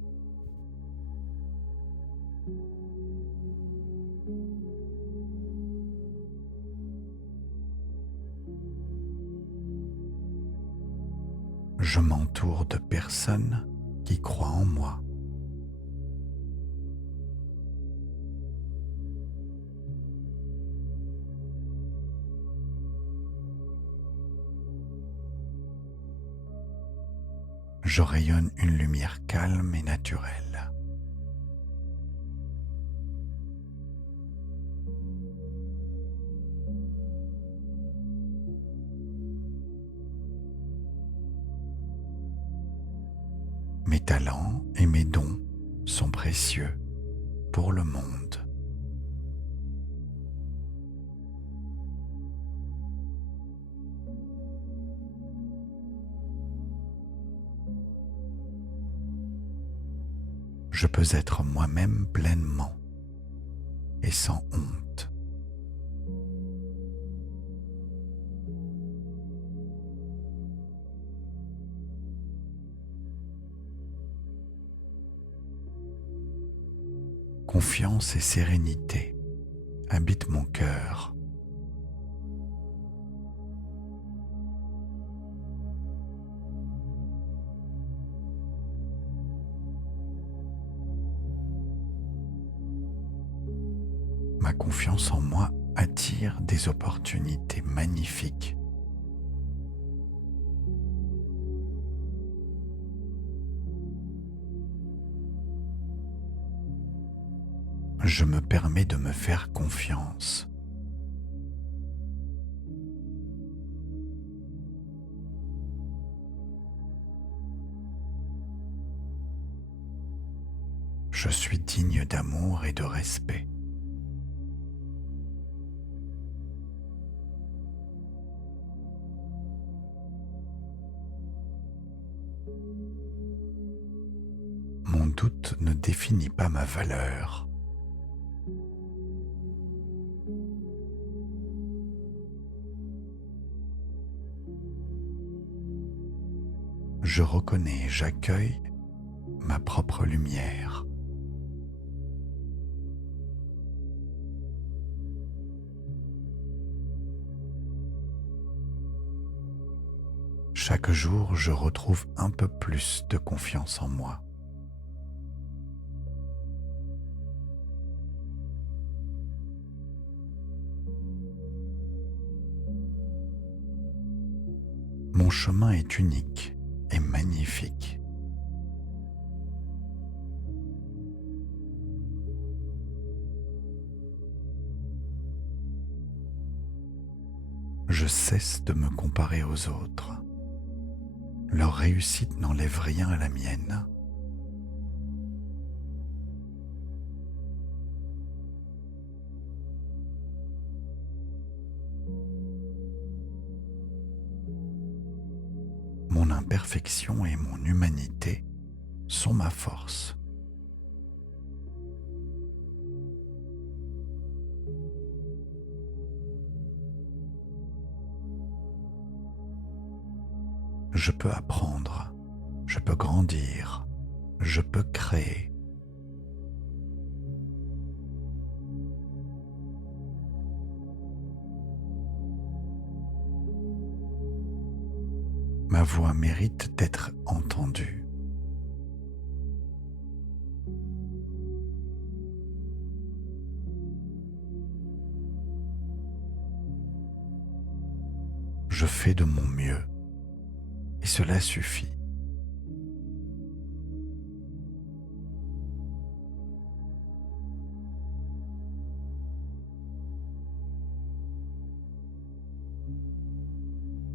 Je m'entoure de personnes qui croient en moi. Je rayonne une lumière calme et naturelle. Mes talents et mes dons sont précieux pour le monde. Je peux être moi-même pleinement et sans honte. Confiance et sérénité habitent mon cœur. Ma confiance en moi attire des opportunités magnifiques. Je me permets de me faire confiance. Je suis digne d'amour et de respect. Mon doute ne définit pas ma valeur. Je reconnais et j'accueille ma propre lumière. Chaque jour, je retrouve un peu plus de confiance en moi. Mon chemin est unique et magnifique. Je cesse de me comparer aux autres. Leur réussite n'enlève rien à la mienne. Mon imperfection et mon humanité sont ma force. Je peux apprendre, je peux grandir, je peux créer. Ma voix mérite d'être entendue. Je fais de mon mieux et cela suffit.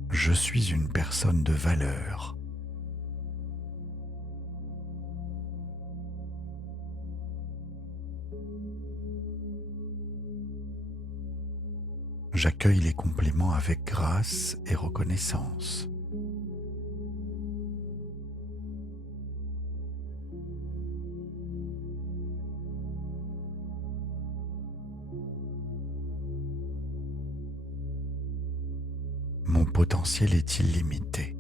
Je suis une personne de valeur. J'accueille les compliments avec grâce et reconnaissance. Mon potentiel est illimité.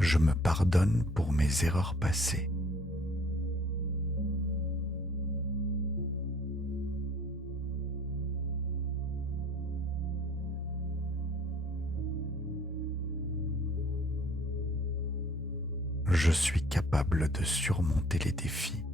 Je me pardonne pour mes erreurs passées. Je suis capable de surmonter les défis.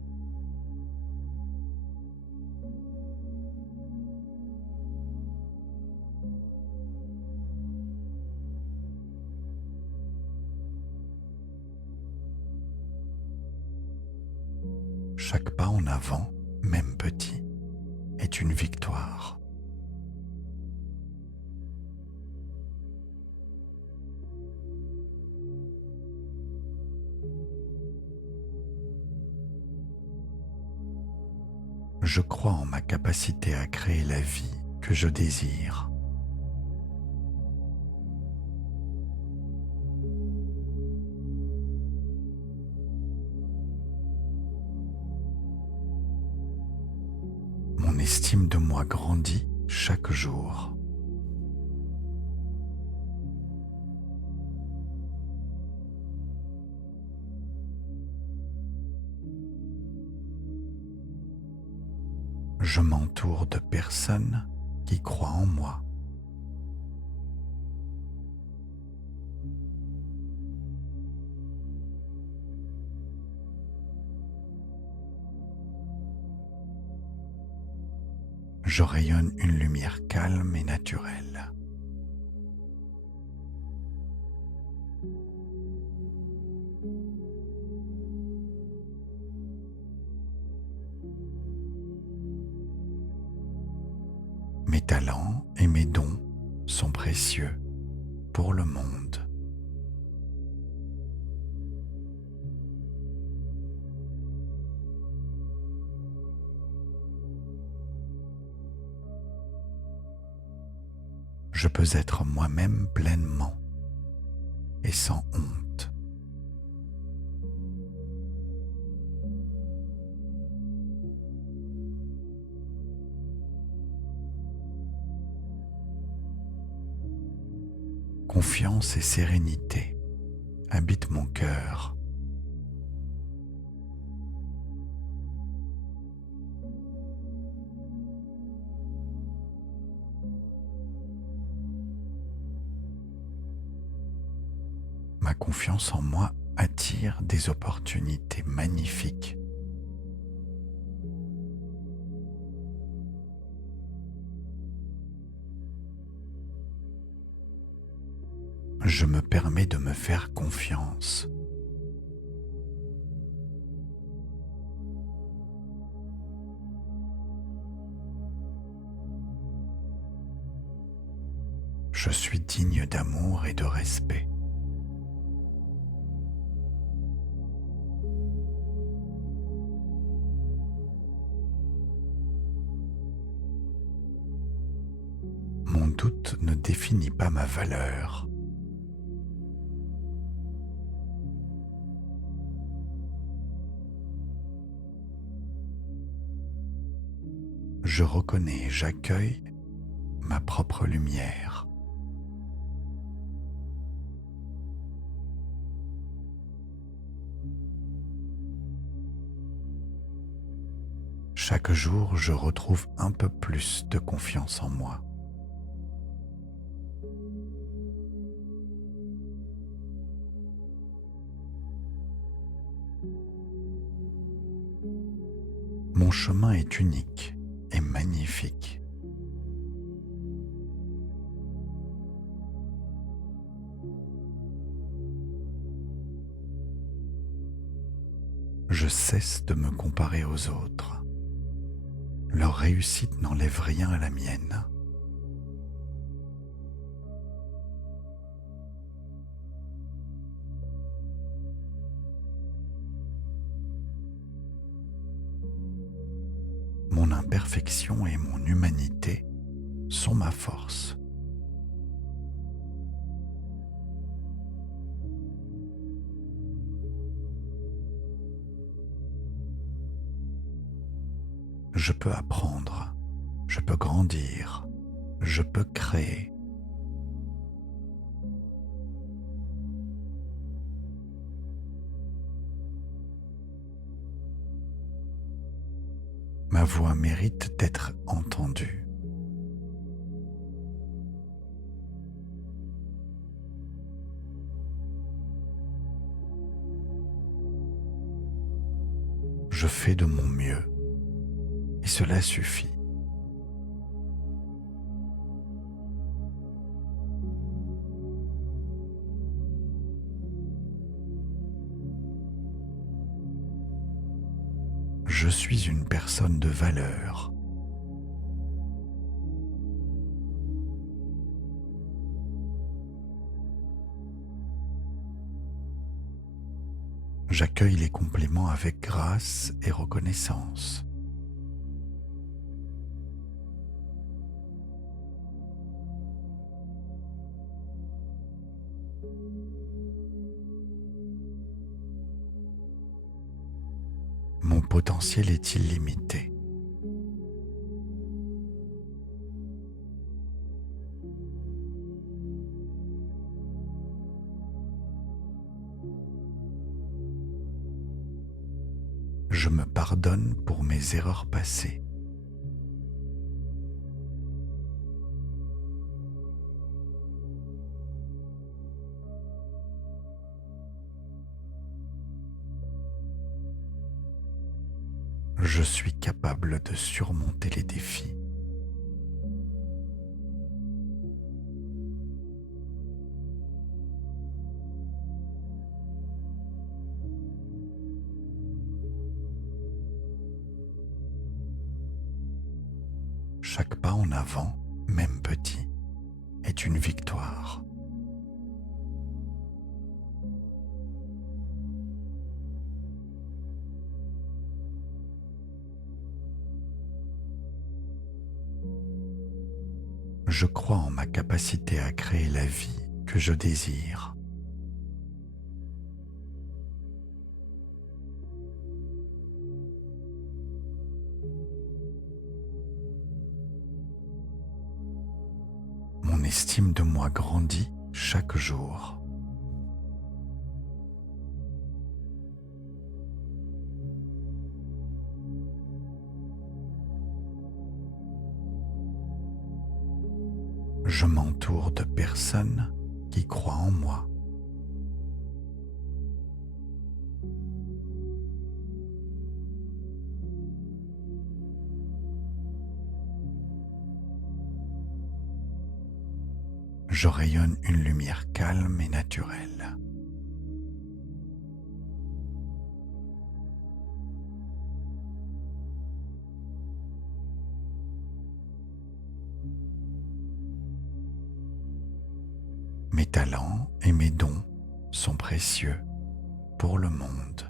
Chaque pas en avant, même petit, est une victoire. Je crois en ma capacité à créer la vie que je désire. Mon estime de moi grandit chaque jour. Je m'entoure de personnes qui croient en moi. Je rayonne une lumière calme et naturelle. Mes talents et mes dons sont précieux pour le monde. Je peux être moi-même pleinement et sans honte. Confiance et sérénité habitent mon cœur. Ma confiance en moi attire des opportunités magnifiques. Je me permets de me faire confiance. Je suis digne d'amour et de respect. Mon doute ne définit pas ma valeur. Je reconnais et j'accueille ma propre lumière. Chaque jour, je retrouve un peu plus de confiance en moi. Mon chemin est unique et magnifique. Je cesse de me comparer aux autres. Leur réussite n'enlève rien à la mienne. Mon imperfection et mon humanité sont ma force. Je peux apprendre, je peux grandir, je peux créer. Ma voix mérite d'être entendue. Je fais de mon mieux et cela suffit. Je suis une personne de valeur. J'accueille les compliments avec grâce et reconnaissance. Mon potentiel est illimité. Je me pardonne pour mes erreurs passées. Je suis capable de surmonter les défis. Chaque pas en avant, même petit, est une victoire. Je crois en ma capacité à créer la vie que je désire. Mon estime de moi grandit chaque jour. Je m'entoure de personnes qui croient en moi. Je rayonne une lumière calme et naturelle. Mes talents et mes dons sont précieux pour le monde.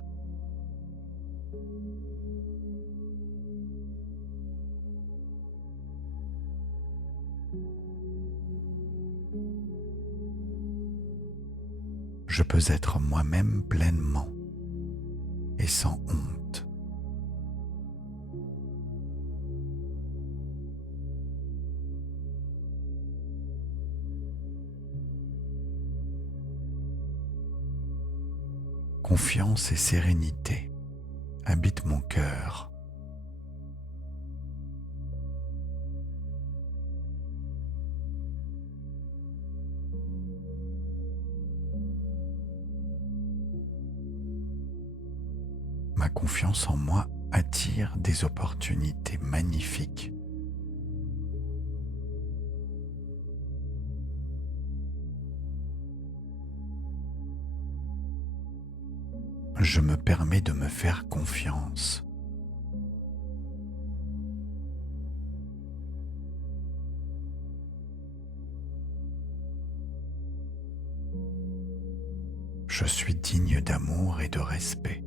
Je peux être moi-même pleinement et sans honte. Confiance et sérénité habitent mon cœur. Ma confiance en moi attire des opportunités magnifiques. Je me permets de me faire confiance. Je suis digne d'amour et de respect.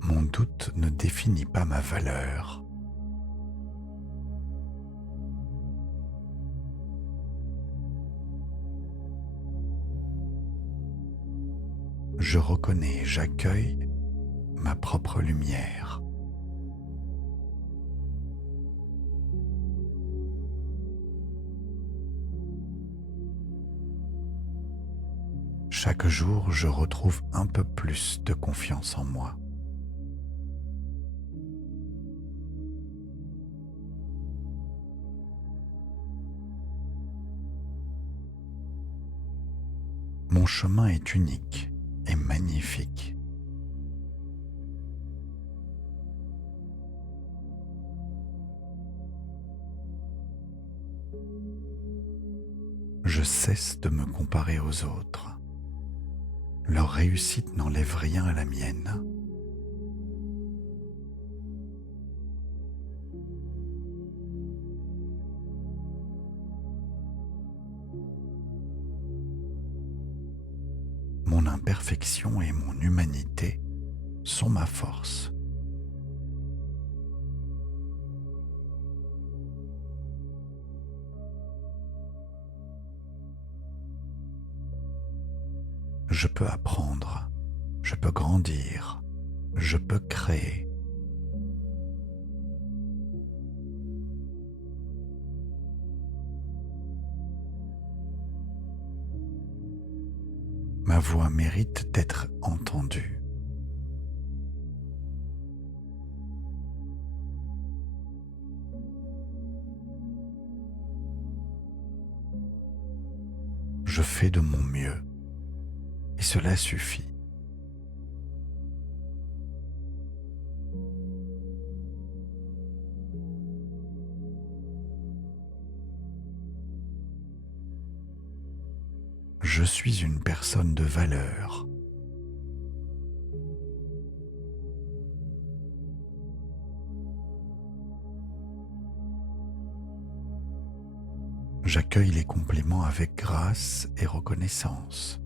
Mon doute ne définit pas ma valeur. Je reconnais et j'accueille ma propre lumière. Chaque jour, je retrouve un peu plus de confiance en moi. Mon chemin est unique et magnifique. Je cesse de me comparer aux autres. Leur réussite n'enlève rien à la mienne. Mon imperfection et mon humanité sont ma force. Je peux apprendre, je peux grandir, je peux créer. Ma voix mérite d'être entendue. Je fais de mon mieux et cela suffit. Je suis une personne de valeur. J'accueille les compliments avec grâce et reconnaissance.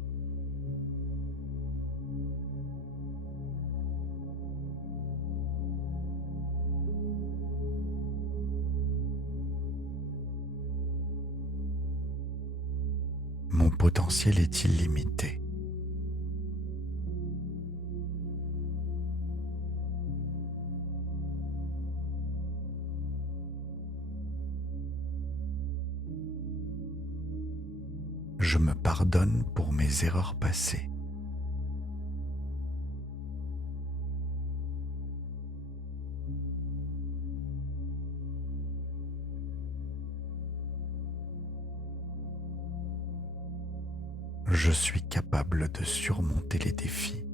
Mon potentiel est illimité. Je me pardonne pour mes erreurs passées. Je suis capable de surmonter les défis.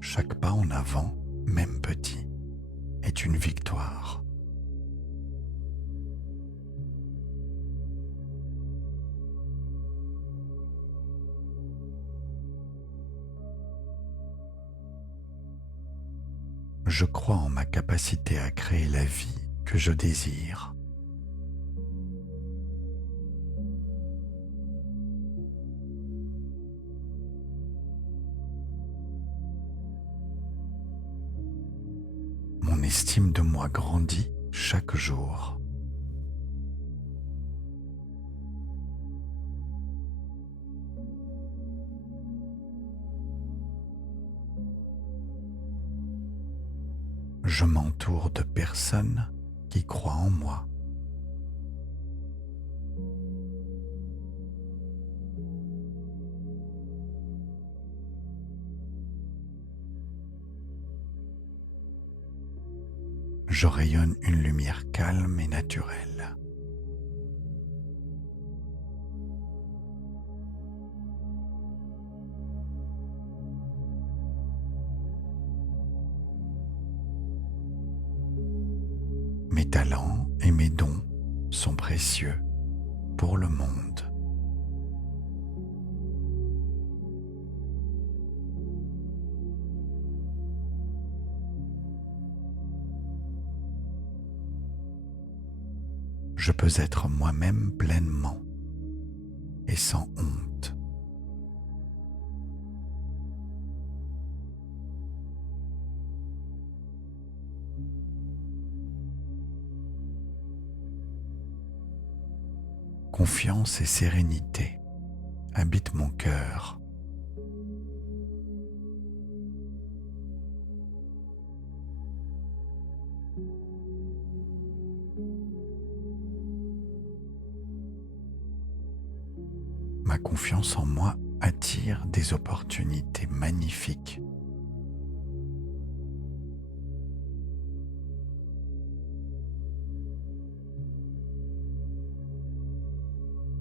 Chaque pas en avant, même petit, est une victoire. Je crois en ma capacité à créer la vie que je désire. Mon estime de moi grandit chaque jour. Je m'entoure de personnes qui croient en moi. je rayonne une lumière calme et naturelle. Mes talents et mes dons sont précieux pour le monde. Je peux être moi-même pleinement et sans honte. Confiance et sérénité habitent mon cœur. Ma confiance en moi attire des opportunités magnifiques.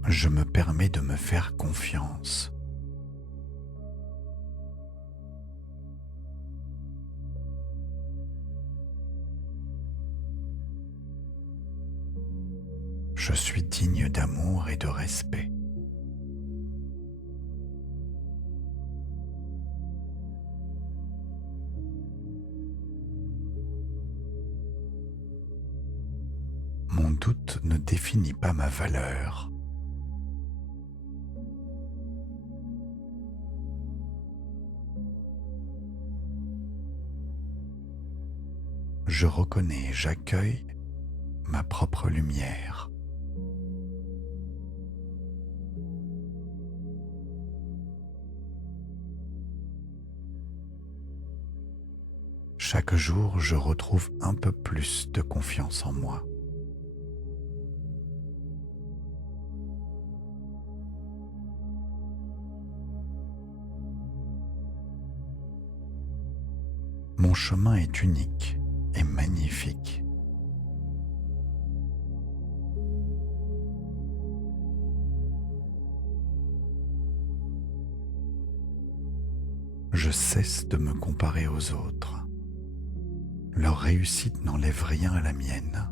Je me permets de me faire confiance. Je suis digne d'amour et de respect. Mon doute ne définit pas ma valeur. Je reconnais et j'accueille ma propre lumière. Chaque jour, je retrouve un peu plus de confiance en moi. Mon chemin est unique et magnifique. Je cesse de me comparer aux autres. Leur réussite n'enlève rien à la mienne.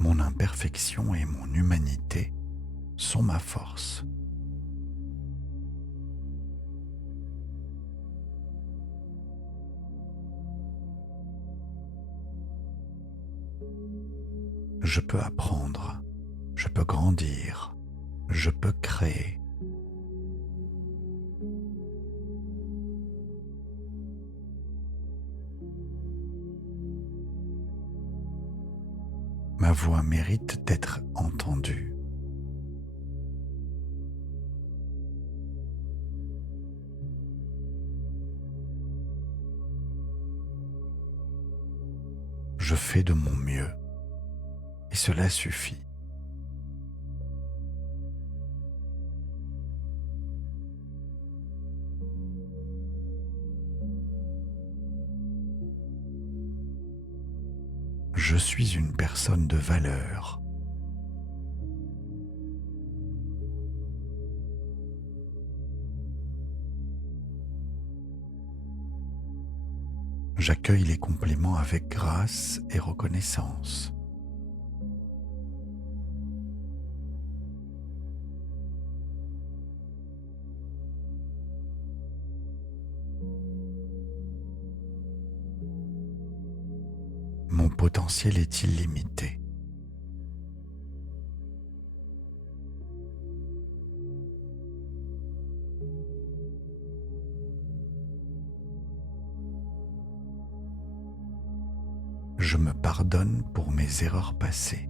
Mon imperfection et mon humanité sont ma force. Je peux apprendre, je peux grandir, je peux créer. Ma voix mérite d'être entendue. Je fais de mon mieux et cela suffit. Je suis une personne de valeur. J'accueille les compliments avec grâce et reconnaissance. Mon potentiel est illimité. Je me pardonne pour mes erreurs passées.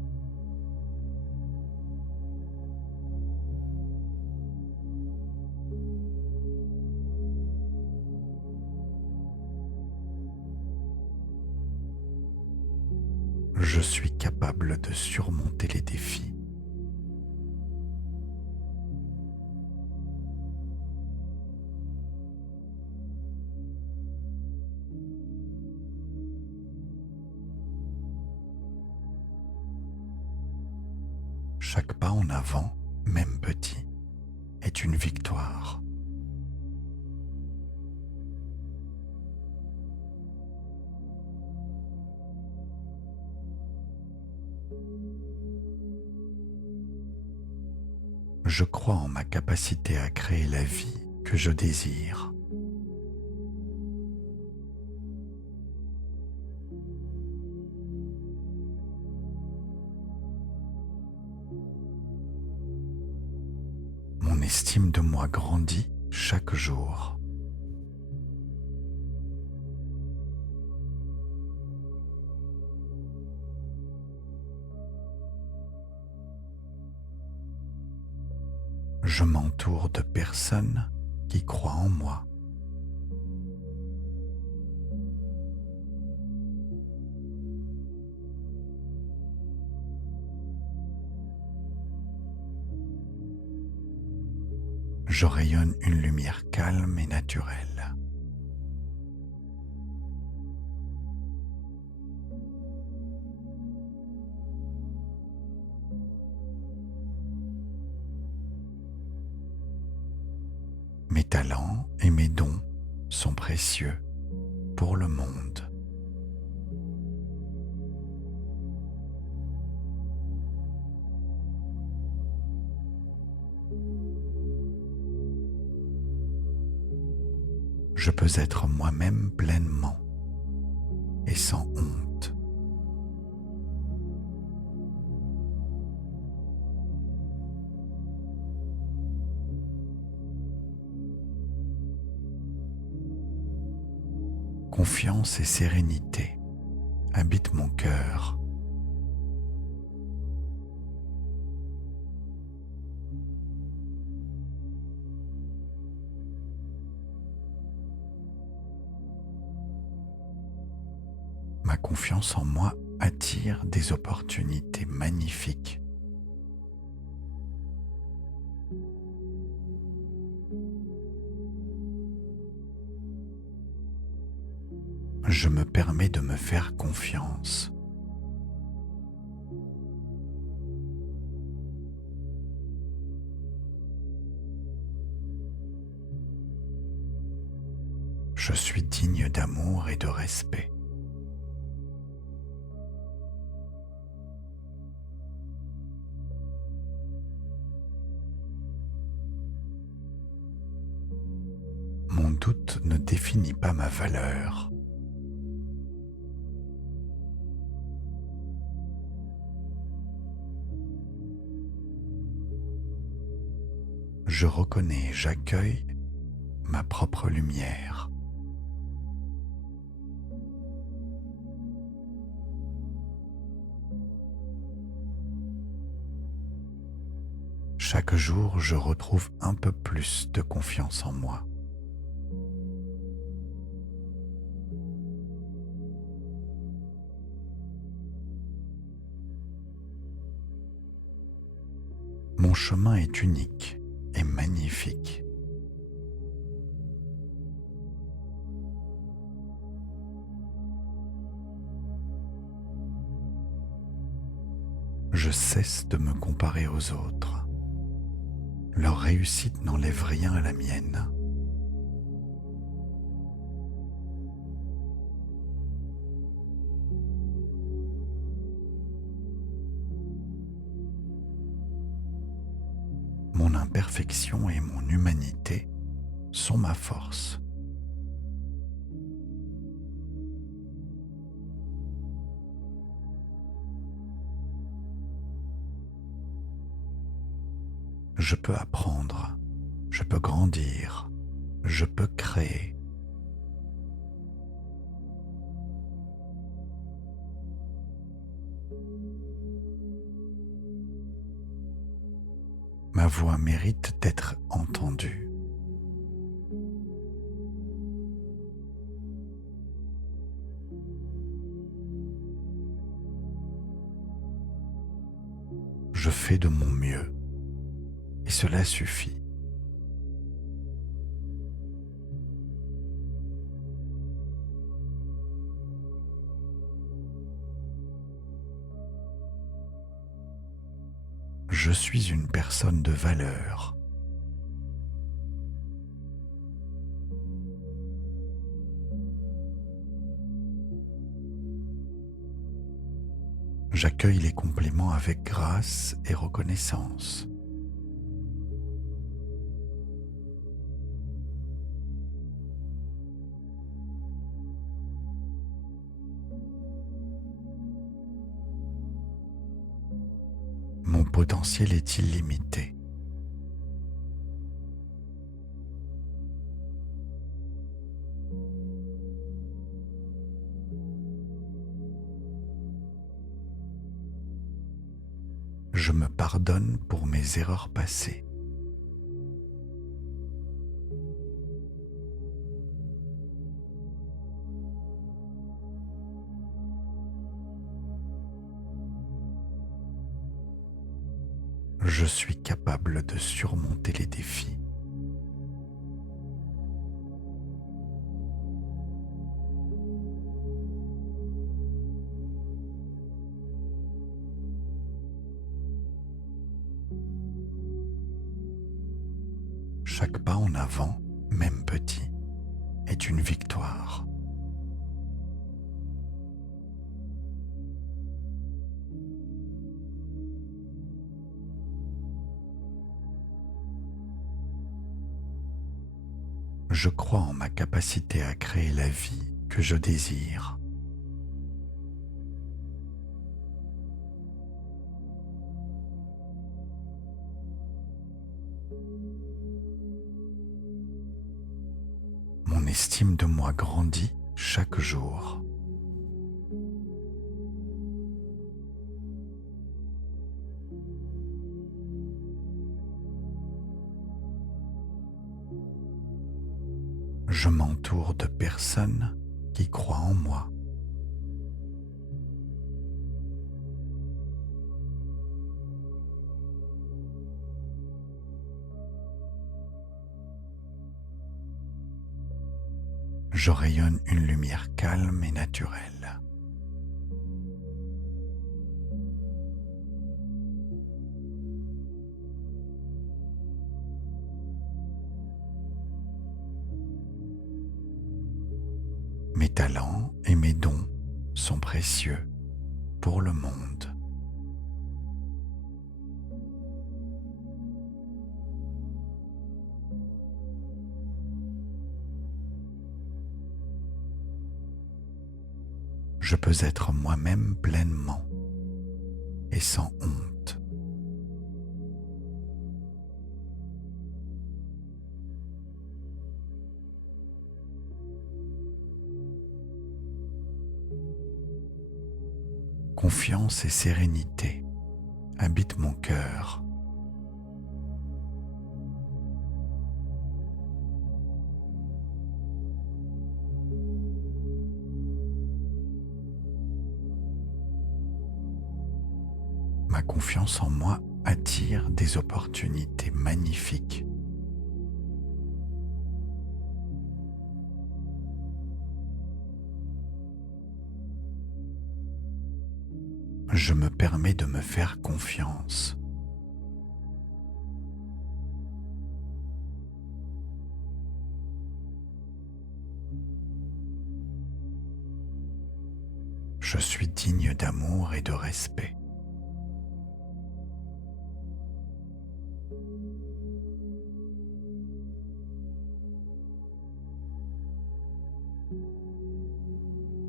Je suis capable de surmonter les défis. Chaque pas en avant, même petit, est une victoire. Je crois en ma capacité à créer la vie que je désire. Mon estime de moi grandit chaque jour. Je m'entoure de personnes qui croient en moi. Je rayonne une lumière calme et naturelle. Mes talents et mes dons sont précieux pour le monde. Je peux être moi-même pleinement et sans honte. Confiance et sérénité habitent mon cœur. Ma confiance en moi attire des opportunités magnifiques. Je me permets de me faire confiance. Je suis digne d'amour et de respect. Mon doute ne définit pas ma valeur. Je reconnais et j'accueille ma propre lumière. Chaque jour, je retrouve un peu plus de confiance en moi. Mon chemin est unique et magnifique. Je cesse de me comparer aux autres. Leur réussite n'enlève rien à la mienne. Mon imperfection et mon humanité sont ma force. Je peux apprendre, je peux grandir, je peux créer. Ma voix mérite d'être entendue. Je fais de mon mieux et cela suffit. Je Je suis une personne de valeur. J'accueille les compliments avec grâce et reconnaissance. Mon potentiel est illimité. Je me pardonne pour mes erreurs passées. Je suis capable de surmonter les défis. Chaque pas en avant, même petit, est une victoire. Je crois en ma capacité à créer la vie que je désire. Mon estime de moi grandit chaque jour. Je m'entoure de personnes qui croient en moi. Je rayonne une lumière calme et naturelle. Mes talents et mes dons sont précieux pour le monde. Je peux être moi-même pleinement et sans honte. Confiance et sérénité habitent mon cœur. Ma confiance en moi attire des opportunités magnifiques. Je me permets de me faire confiance. Je suis digne d'amour et de respect.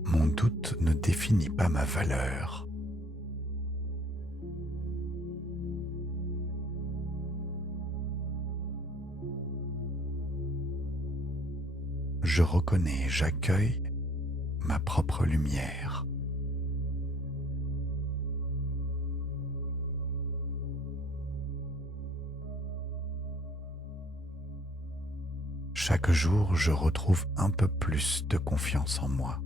Mon doute ne définit pas ma valeur. Je reconnais et j'accueille ma propre lumière. Chaque jour, je retrouve un peu plus de confiance en moi.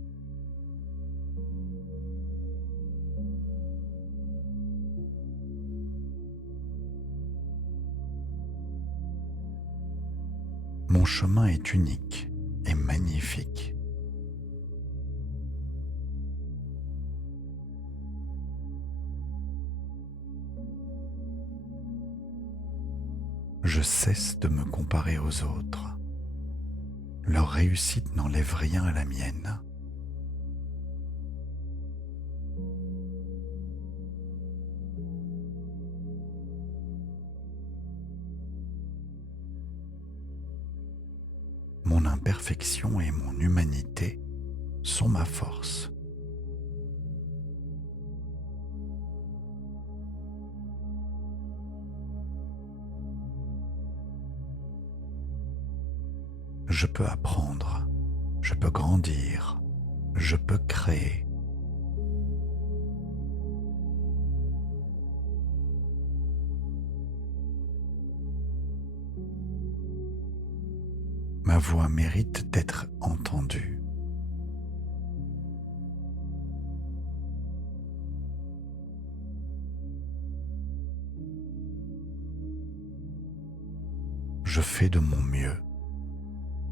Mon chemin est unique et magnifique. Je cesse de me comparer aux autres. Leur réussite n'enlève rien à la mienne. Mon imperfection et mon humanité sont ma force. Je peux apprendre, je peux grandir, je peux créer. Ma voix mérite d'être entendue. Je fais de mon mieux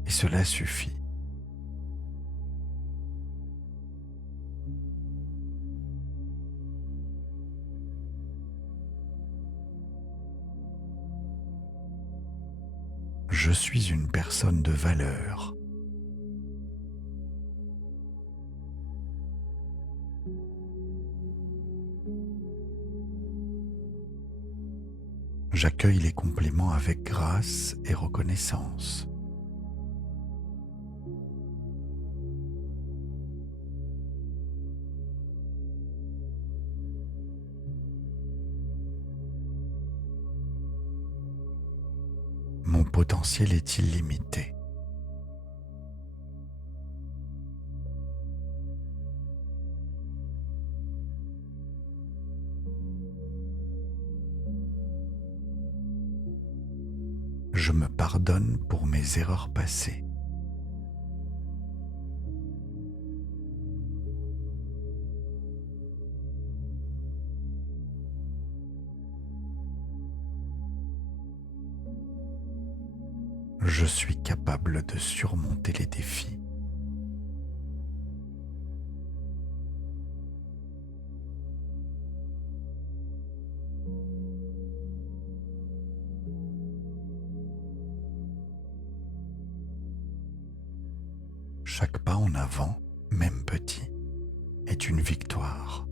et cela suffit. Je suis une personne de valeur. J'accueille les compliments avec grâce et reconnaissance. Mon potentiel est illimité. Je me pardonne pour mes erreurs passées. Je suis capable de surmonter les défis. Chaque pas en avant, même petit, est une victoire.